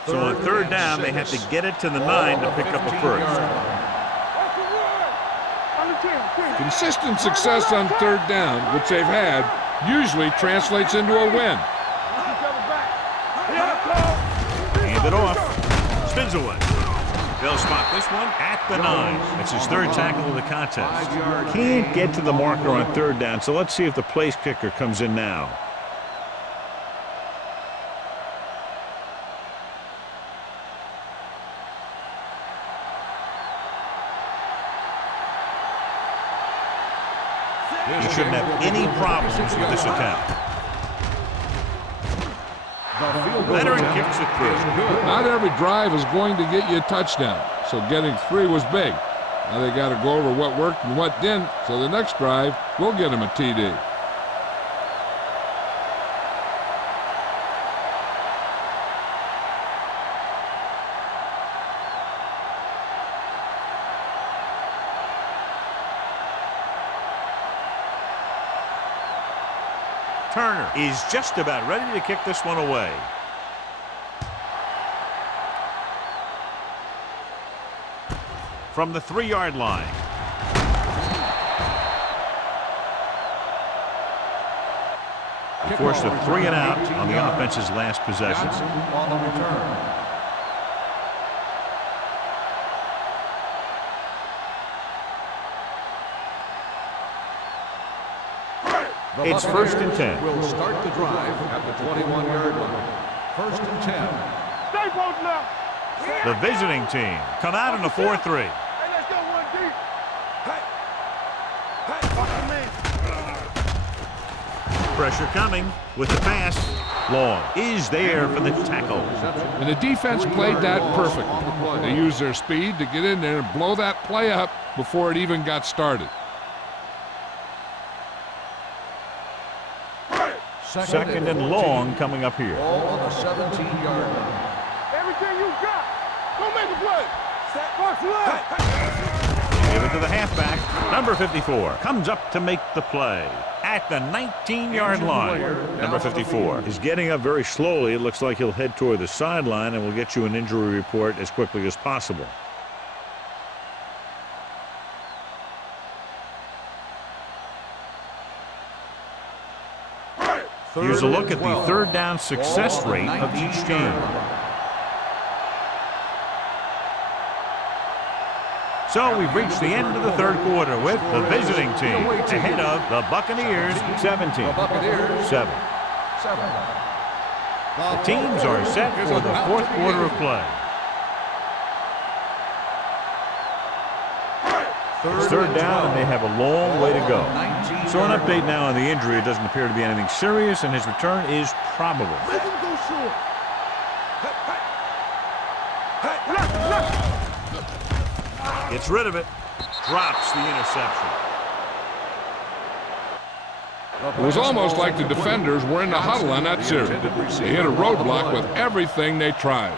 So on third down, they have to get it to the 9 to pick up a first. Consistent success on third down, which they've had, usually translates into a win. Hand it off. Spins away. They'll spot this one at the 9. That's his third tackle of the contest. Can't get to the marker on third down, so let's see if the place kicker comes in now. He shouldn't have any problems with this attempt. Leonard kicks it through. Not every drive is going to get you a touchdown, so getting 3 was big. Now they got to go over what worked and what didn't, so the next drive will get them a TD. Turner is just about ready to kick this one away. From the 3-yard line. Forced a 3 and out on the offense's last possession. On the return. It's first and 10. Will start the drive at the 21-yard line. First and 10. Stay both now. The visiting team come out in a 4-3. Hey, let's go one deep. Hey. Hey, watch the man. Pressure coming with the pass. Long is there for the tackle. And the defense played that perfectly. They used their speed to get in there and blow that play up before it even got started. Second and long coming up here. Ball on the 17-yard line. Everything you got. Go make a play. Set. Box left. Give it to the halfback. Number 54 comes up to make the play at the 19-yard line. Number 54 is getting up very slowly. It looks like he'll head toward the sideline, and we'll get you an injury report as quickly as possible. Here's a look at the third down success rate of each team. So we've reached the end of the third quarter with the visiting team ahead of the Buccaneers 17-7. The teams are set for the fourth quarter of play. It's third down, and they have a long way to go. So an update now on the injury. It doesn't appear to be anything serious, and his return is probable. Make him go short. Gets rid of it. Drops the interception. It was almost like the defenders were in the huddle on that series. They hit a roadblock with everything they tried.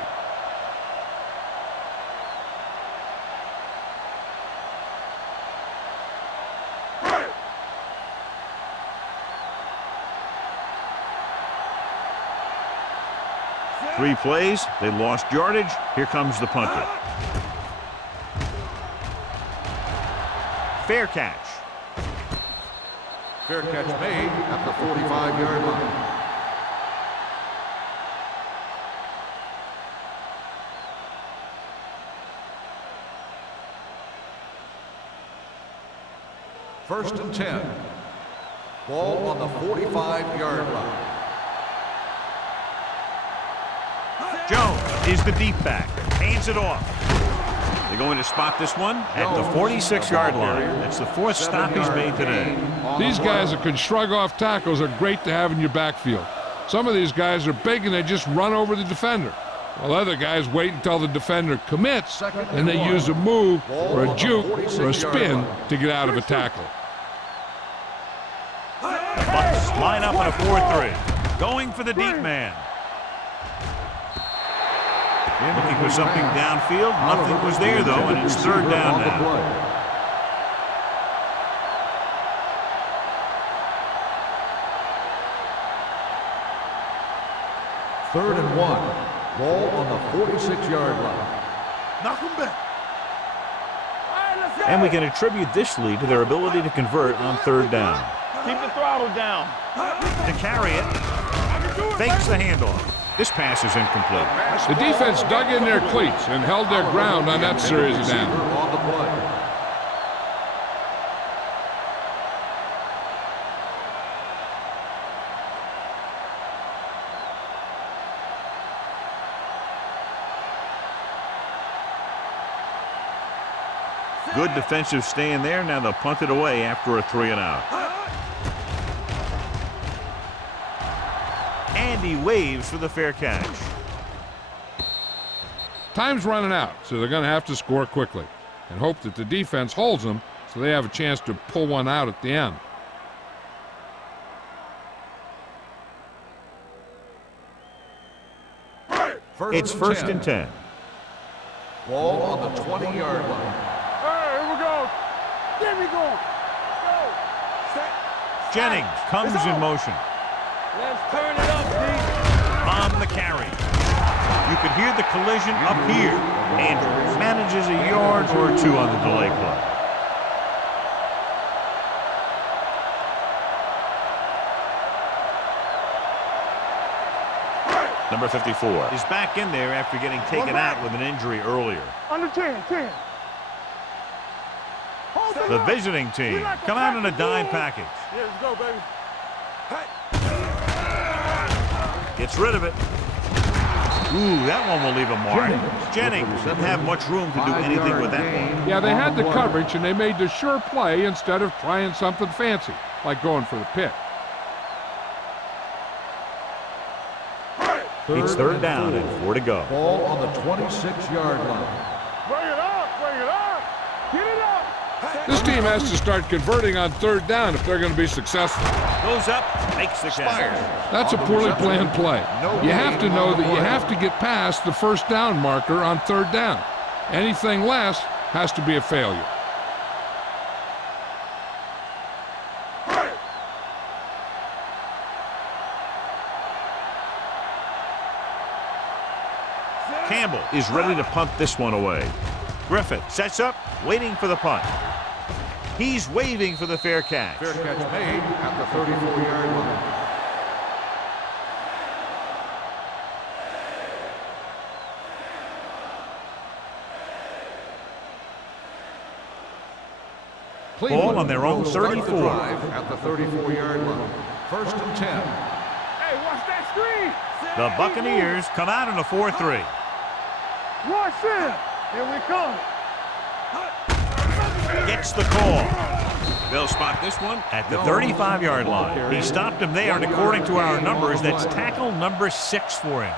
Three plays, they lost yardage. Here comes the punter. Fair catch. Fair catch made at the 45-yard line. First and 10. Ball on the 45-yard line. Jones is the deep back. Hands it off. They're going to spot this one at the 46-yard line. That's the fourth stop he's made today. These guys that can shrug off tackles are great to have in your backfield. Some of these guys are big and they just run over the defender, while other guys wait until the defender commits and they use a move or a juke or a spin to get out of a tackle. The Bucks line up on a 4-3. Going for the deep man. Looking for something downfield. Nothing was there, though, and it's third down now. Third and 1. Ball on the 46-yard line. Knock him back. And we can attribute this lead to their ability to convert on third down. Keep the throttle down. To carry it, fakes the handoff. This pass is incomplete. The defense dug in their cleats and held their ground on that series of downs. On the play. Good defensive stand there. Now they'll punt it away after a 3-and-out. And he waves for the fair catch. Time's running out, so they're going to have to score quickly and hope that the defense holds them so they have a chance to pull one out at the end. It's first and 10. Ball on the 20-yard line. Hey, here we go. Get me going. Go. Jennings comes in motion. Let's turn it up, D. On the carry. You could hear the collision up here. Andrews manages a yard or two on the delay play. Number 54 is back in there after getting taken out with an injury earlier. Under 10. The visiting team come out in a dime package. Yeah, let's go, baby. Gets rid of it. Ooh, that one will leave a mark. Jennings doesn't have much room to do anything with that one. Yeah, they had the coverage and they made the sure play instead of trying something fancy, like going for the pick. It's third down and 4 to go. Ball on the 26-yard line. Bring it up. Get it up. This team has to start converting on third down if they're going to be successful. Goes up, makes the catch. That's a poorly planned play. You have to know that you have to get past the first down marker on third down. Anything less has to be a failure. Campbell is ready to punt this one away. Griffith sets up, waiting for the punt. He's waving for the fair catch. Fair catch made at the 34-yard line. Ball on their own 34. At the 34-yard line. First and 10. Hey, watch that screen. The Buccaneers come out in a 4-3. Watch it. Here we come. Gets the call. They'll spot this one at the 35-yard line. He stopped him there, and according to our numbers, that's tackle number 6 for him.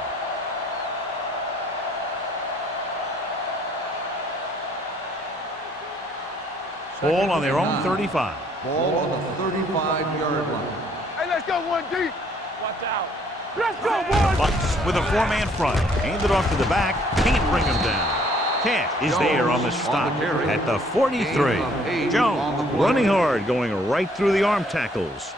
Ball on their own 35. Ball on the 35-yard line. go, 1D. Watch out. Let's go, boys. Bucks with a four-man front. Hand it off to the back. Can't bring him down. Cash is there on the stop at the 43. Jones running hard, going right through the arm tackles.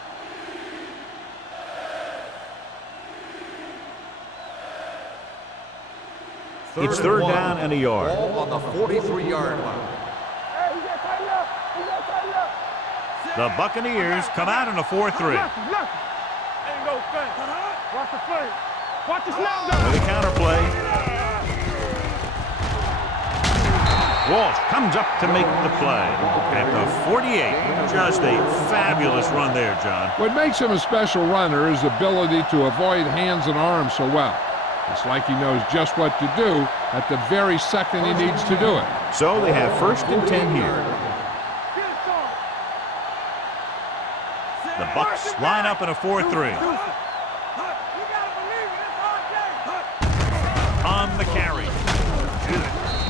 It's third down and a yard. Ball on the 43-yard line. Hey, you got tighten up. You got tighten up. The Buccaneers come out in a 4-3. Ain't no thing. Watch the play. Watch the snap down. With a counterplay. Walsh comes up to make the play at the 48. Just a fabulous run there, John. What makes him a special runner is the ability to avoid hands and arms so well. It's like he knows just what to do at the very second he needs to do it. So they have first and 10 here. The Bucks line up in a 4-3. On the carry.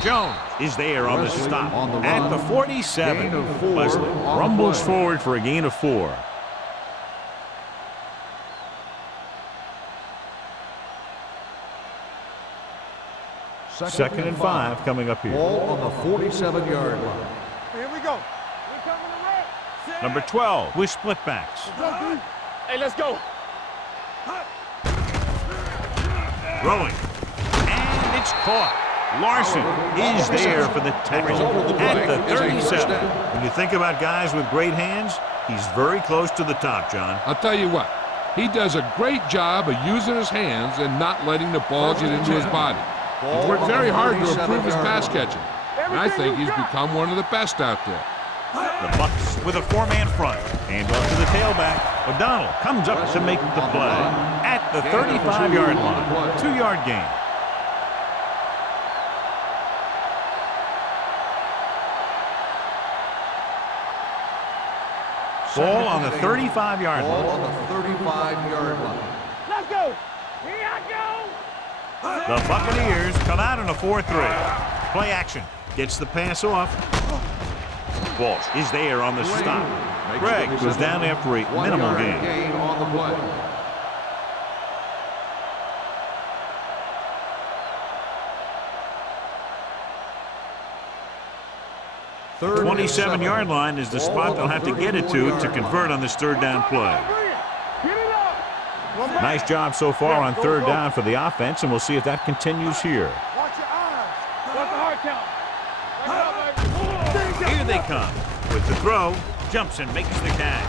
Jones is there on the stop at the 47. Leslie rumbles forward for a gain of 4. Second and 5 coming up here. Ball on the 47-yard line. Here we go. We coming to red. Number 12 with split backs. Hey, let's go. Throwing. And it's caught. Larson is there for the tackle at the 37. When you think about guys with great hands, he's very close to the top, John. I'll tell you what, he does a great job of using his hands and not letting the ball get into his body. He's worked very hard to improve his pass catching, and I think he's become one of the best out there. The Bucks with a four-man front. Hand off to the tailback. O'Donnell comes up to make the play at the 35-yard line. 2-yard gain. Ball on the 35-yard Ball line. on the 35-yard line. Let's go. Here I go. The Buccaneers come out in a 4-3. Play action. Gets the pass off. Walsh is there on the stop. Gregg goes down after a minimal gain. On the play. The 27-yard line is the spot they'll have to get it to convert on this third down play. Get it up. Nice job so far on third down for the offense, and we'll see if that continues here. Watch your eyes. Watch the hard count. Back it up, baby. Here they come. With the throw, jumps and makes the catch.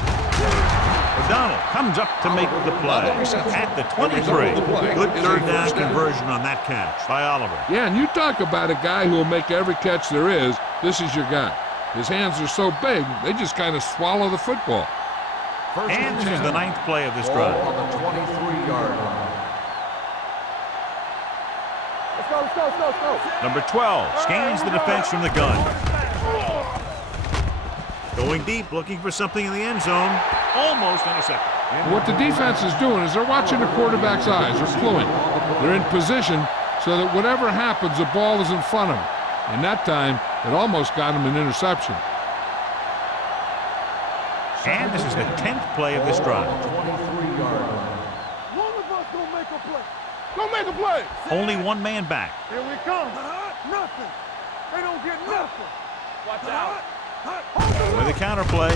O'Donnell comes up to make the play at the 23. Good third down conversion on that catch by Oliver. Yeah, and you talk about a guy who will make every catch there is. This is your guy. His hands are so big, they just kind of swallow the football. And this is the 9th play of this drive. On the 23-yard line. Let's go, let's go, let's go, let's go. Number 12 scans the defense from the gun. Going deep, looking for something in the end zone. Almost intercepted. What the defense is doing is they're watching the quarterback's eyes. They're cluing. They're in position so that whatever happens, the ball is in front of them. And that time, it almost got him an interception. And this is the 10th play of this drive. 23-yard line. One of us gonna make a play. Go make a play. Only one man back. Here we come. Nothing. They don't get nothing. Watch out. With a counterplay.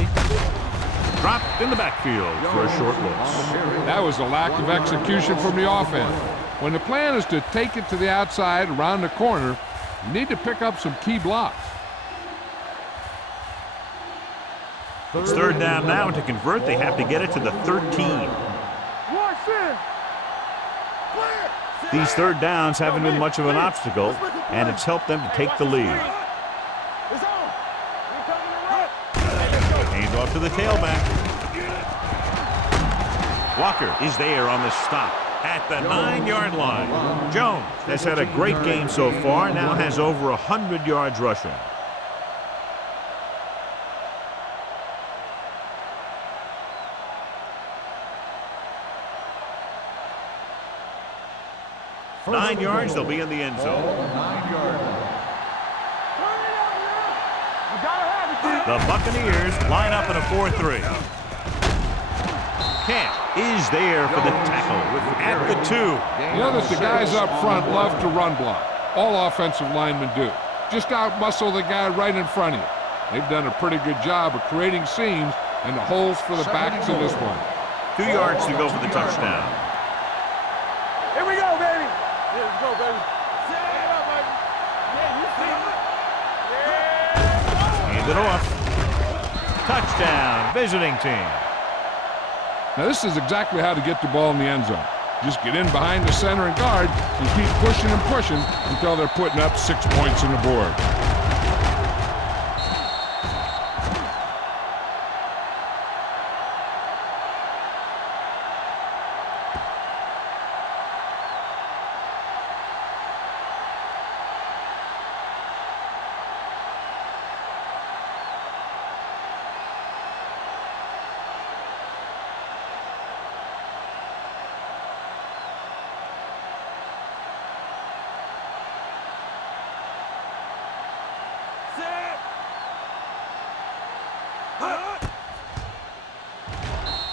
Dropped in the backfield for a short loss. That was a lack of execution from the offense. When the plan is to take it to the outside, around the corner, you need to pick up some key blocks. It's third down now, and to convert, they have to get it to the 13. These third downs haven't been much of an obstacle, and it's helped them to take the lead. Hands off to the tailback. Walker is there on the stop at the 9-yard line. Jones has had a great game so far, now has over 100 yards rushing. Nine yards, they'll be in the end zone. 9-yard line. The Buccaneers line up in a 4-3. Camp is there for the tackle at the 2. You know that the guys up front love to run block. All offensive linemen do. Just out-muscle the guy right in front of you. They've done a pretty good job of creating seams and the holes for the backs in this one. 2 yards to go for the touchdown. Here we go, baby. Yeah, let's go, baby. Set it up, baby. Yeah, you see it. Yeah. Hand it off. Touchdown, visiting team. Now this is exactly how to get the ball in the end zone. Just get in behind the center and guard and keep pushing and pushing until they're putting up 6 points on the board.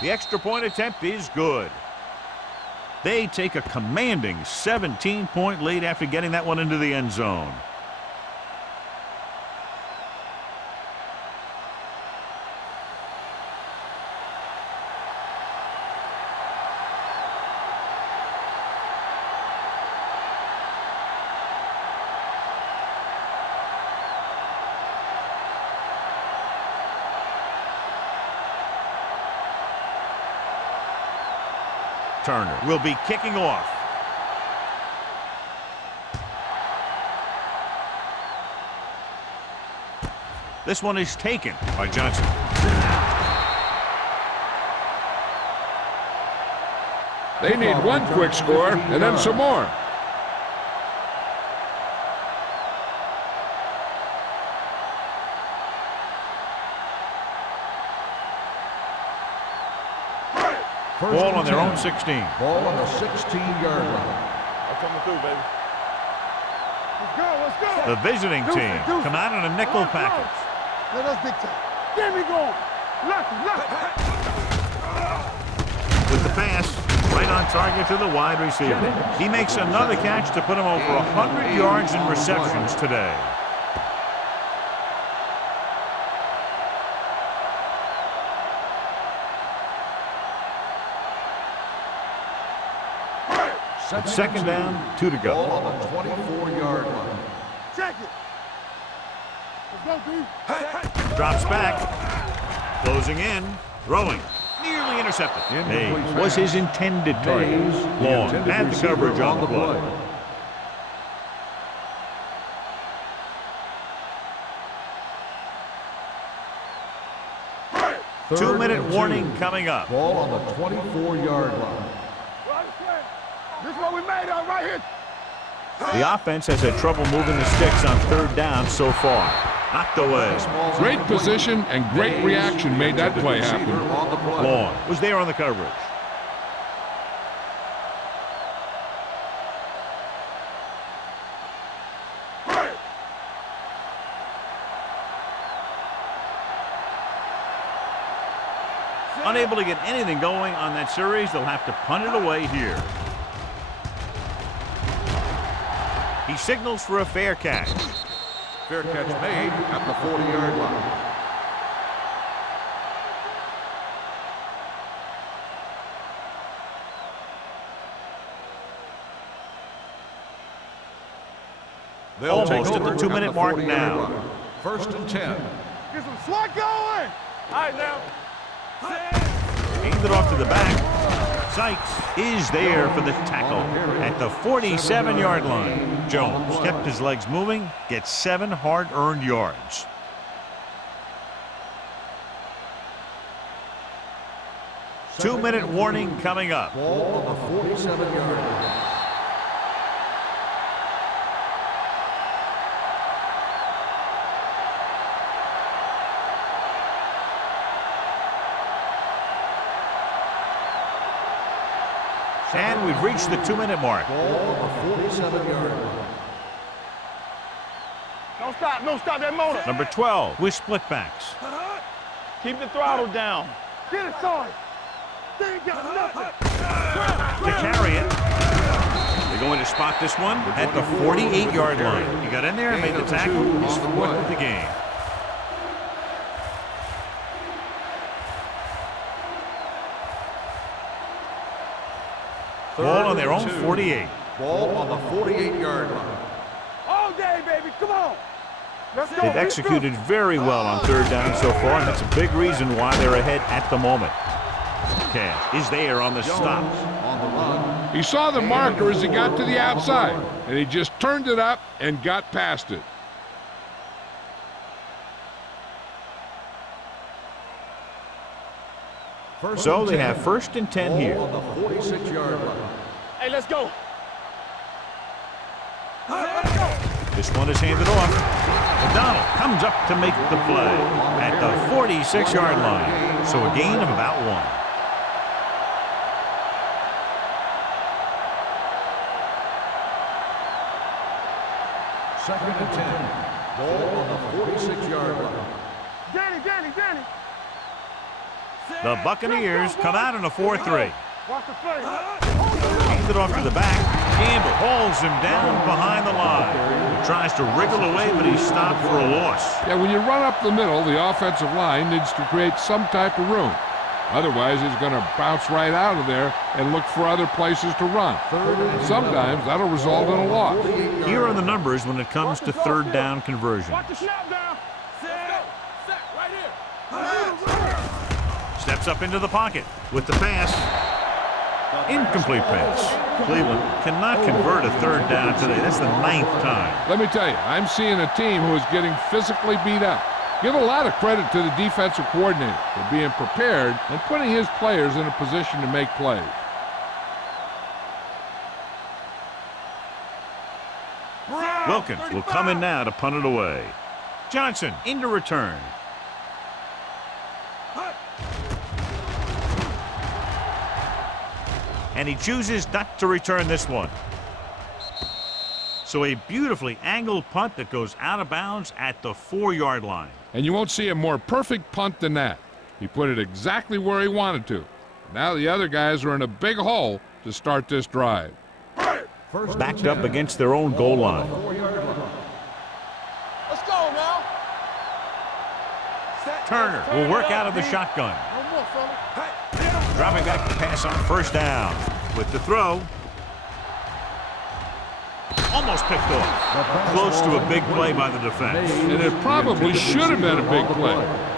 The extra point attempt is good. They take a commanding 17-point lead after getting that one into the end zone. Turner will be kicking off. This one is taken by Johnson. They need one quick score and then some more. Ball on their own 16. Ball on the 16-yard line. I'm coming through, baby. Let's go, let's go. The visiting team come out in a nickel package. Let us dictate. Get me going. Left. With the pass, right on target to the wide receiver. He makes another catch to put him over 100 yards in receptions today. Second down, 2 to go. Ball on the 24-yard line. Check it. Let's go, D. Drops back. Closing in. Throwing. Nearly intercepted. Mays was his intended target. Long had the coverage on the play. 2-minute warning coming up. Ball on the 24-yard line. This is what we made of right here. The offense has had trouble moving the sticks on 3rd down so far. Knocked away. Great position and great reaction made that play happen. Long was there on the coverage. Unable to get anything going on that series, they'll have to punt it away here. He signals for a fair catch. Fair catch made at the 40-yard line. Almost at the 2-minute mark now. 1st and 10. Get some swat going. All right, now. Aimed it off to the back. Sykes is there for the tackle at the 47-yard line. Jones kept his legs moving, gets 7 hard-earned yards. Two-minute warning coming up. Ball on the 47-yard line. And we've reached the 2-minute mark. Ball on the 47-yard line. Don't stop that motor. Number 12 with split backs. Keep the throttle down. Get it, son. They ain't got nothing. To carry it. They're going to spot this one at the 48-yard line. He got in there and made the tackle. He's fourth of the game. Ball on their own 48. Ball on the 48-yard line. All day, baby. Come on. Let's go. They've executed very well on third down so far, and that's a big reason why they're ahead at the moment. Cash is there on the stop. On the run. He saw the marker as he got to the outside, and he just turned it up and got past it. So they have 1st and 10 here. On the 46-yard line. Hey, let's go. This one is handed off. O'Donnell comes up to make the play at the 46-yard line. So a gain of about 1. Second and 10. Ball on the 46-yard line. Danny. The Buccaneers come out in a 4-3. Watch the play. Hands it off to the back. Campbell hauls him down behind the line. He tries to wriggle away, but he's stopped for a loss. Yeah, when you run up the middle, the offensive line needs to create some type of room. Otherwise, he's going to bounce right out of there and look for other places to run. Sometimes that'll result in a loss. Here are the numbers when it comes to third down conversion. Watch the snap down. Set right here. Steps up into the pocket with the pass. Incomplete pass. Cleveland cannot convert a third down today. That's the 9th time. Let me tell you, I'm seeing a team who is getting physically beat up. Give a lot of credit to the defensive coordinator for being prepared and putting his players in a position to make plays. Wilkins will come in now to punt it away. Johnson into return. And he chooses not to return this one. So a beautifully angled punt that goes out of bounds at the 4-yard line. And you won't see a more perfect punt than that. He put it exactly where he wanted to. Now the other guys are in a big hole to start this drive. Backed up against their own goal line. Let's go now. Turner will work out of the shotgun. One more, fella. Dropping back to pass on 1st down. With the throw. Almost picked off. Close to a big play by the defense. And it probably should have been a big play.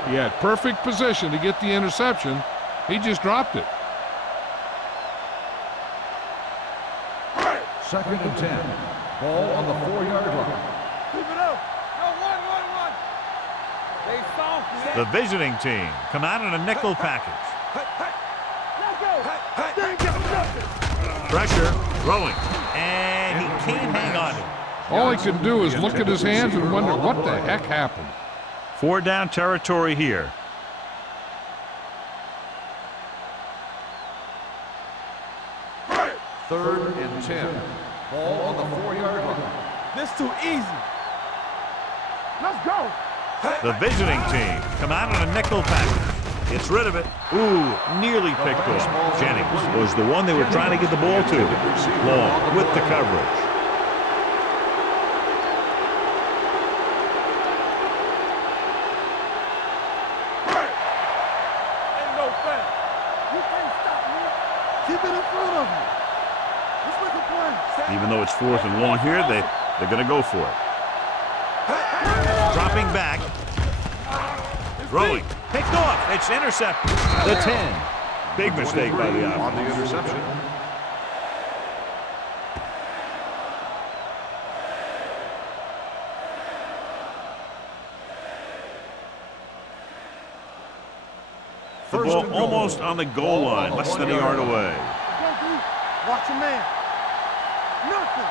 He had perfect position to get the interception. He just dropped it. Second and 10. Ball on the 4-yard line. Keep it up. Go, one. They soft. The visiting team come out in a nickel package. Let's go. They ain't got nothing. Pressure, throwing, and he can't hang on to it. All he can do is look at his hands and wonder what the heck happened. 4 down territory here. Third and 10. Ball on the 4-yard line. This too easy. Let's go. The visiting team come out in a nickel package. Gets rid of it. Ooh, nearly picked off. Jennings was the one they were trying to get the ball to. Long with the coverage. Ain't no thing. You can't stop me. Keep it in front of me. Let's make a play. Even though it's 4th and long here, they're going to go for it. Dropping back. Throwing. Picked off. It's intercepted. The 10. Big mistake by the offense. On the interception. The ball almost on the goal line, less than a yard away. Watch your man. Nothing.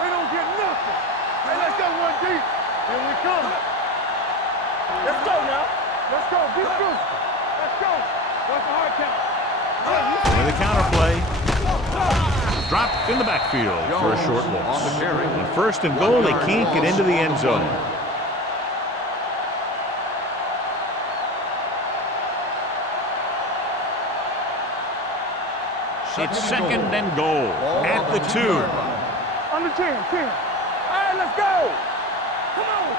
They don't get nothing. Hey, let's go one deep. Here we come. Let's go now. Let's go. Be good. Let's go. What's the hard count? With a counterplay. Dropped in the backfield for a short loss. On the carry. On 1st and goal, they can't get into the end zone. It's second and goal at the 2. Under 10. All right, let's go. Come on.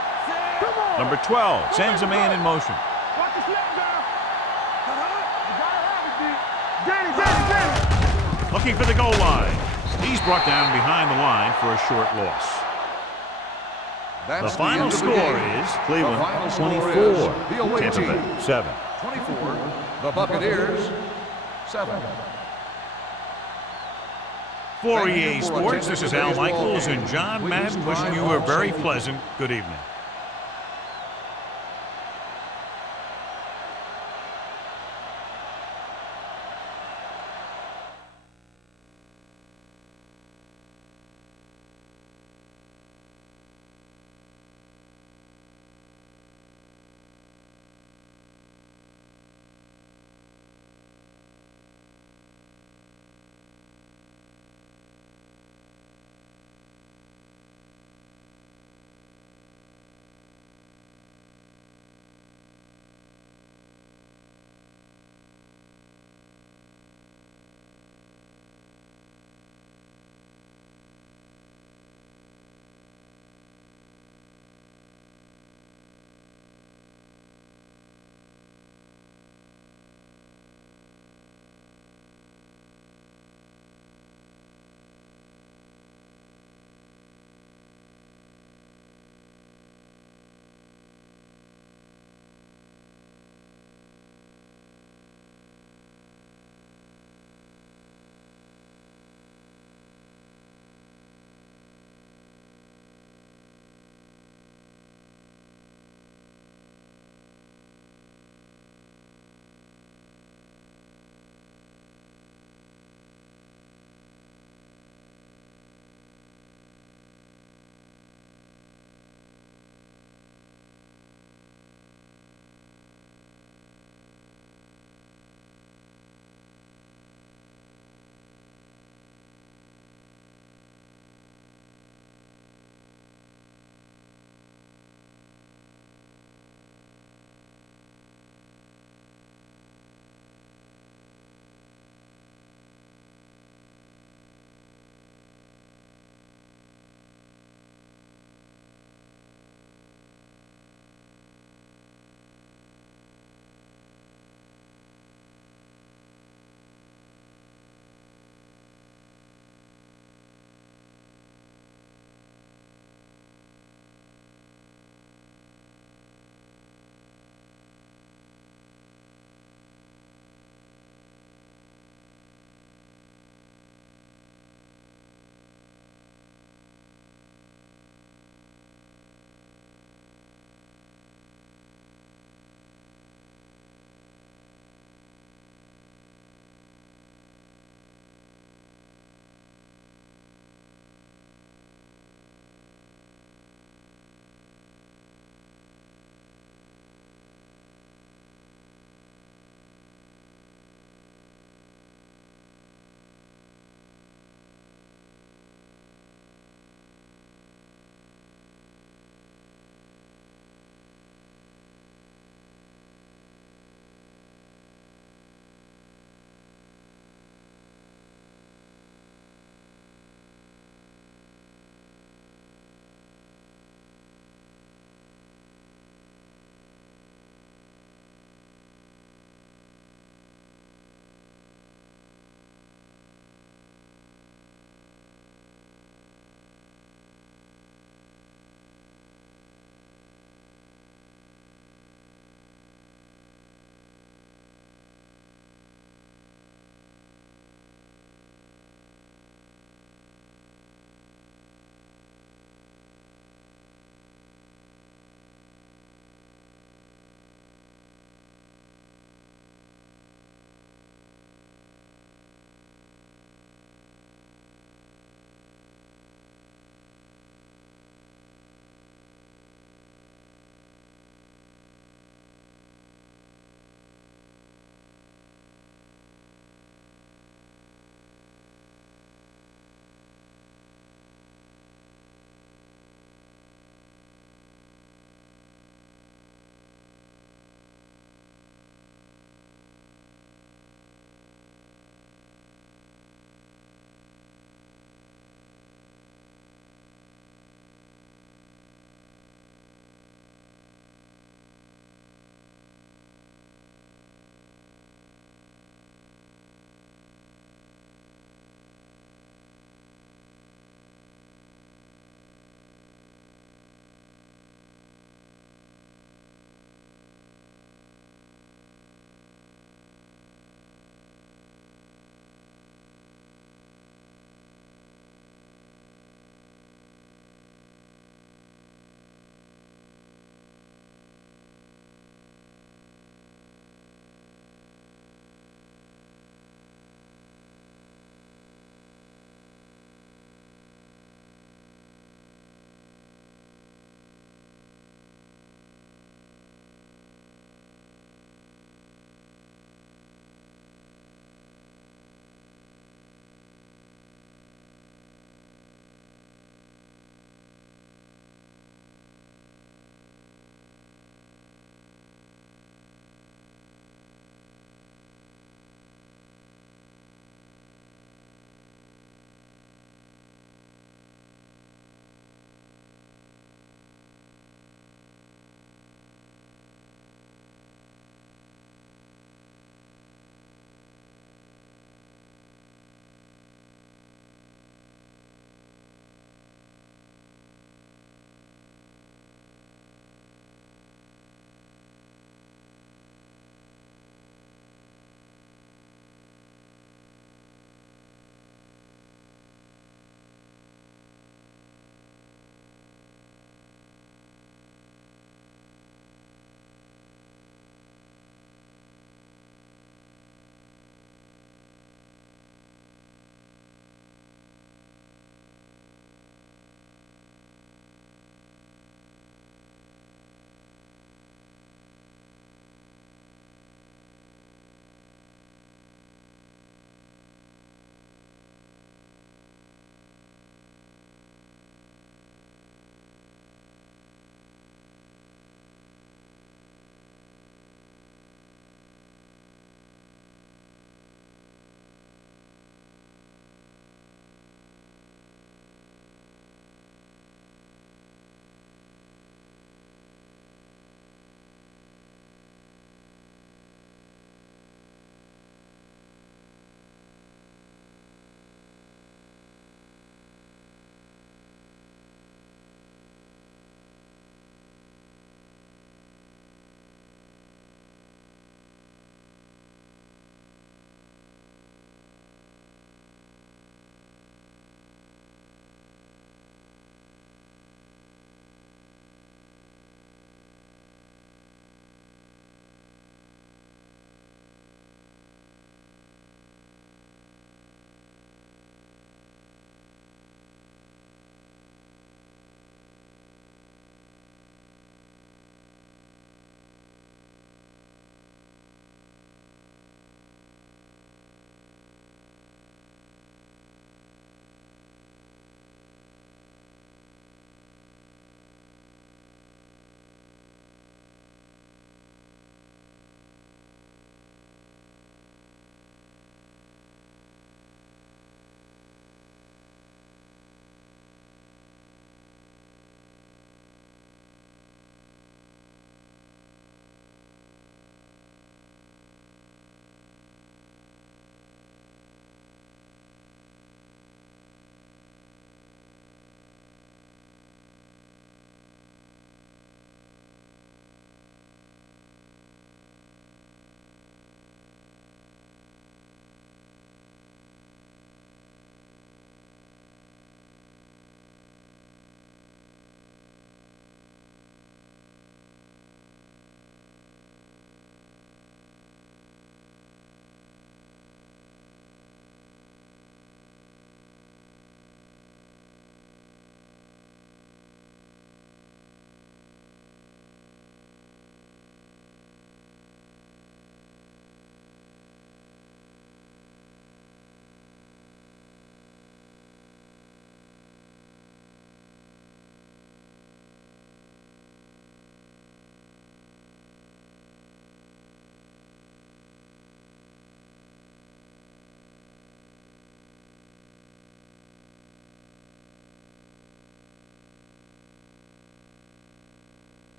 Come on. Number 12 sends a man in motion. Watch the snap down. You gotta have it, D. Danny. Looking for the goal line. He's brought down behind the line for a short loss. That's The final end of the score game. is Cleveland The final score 24, is the away Tampa team Bay 7. 24, the Buccaneers 7. For Thank you EA for Sports, attending this is Al today's ball Michaels game. and John Please Madden wishing drive you a home very safely. pleasant good evening.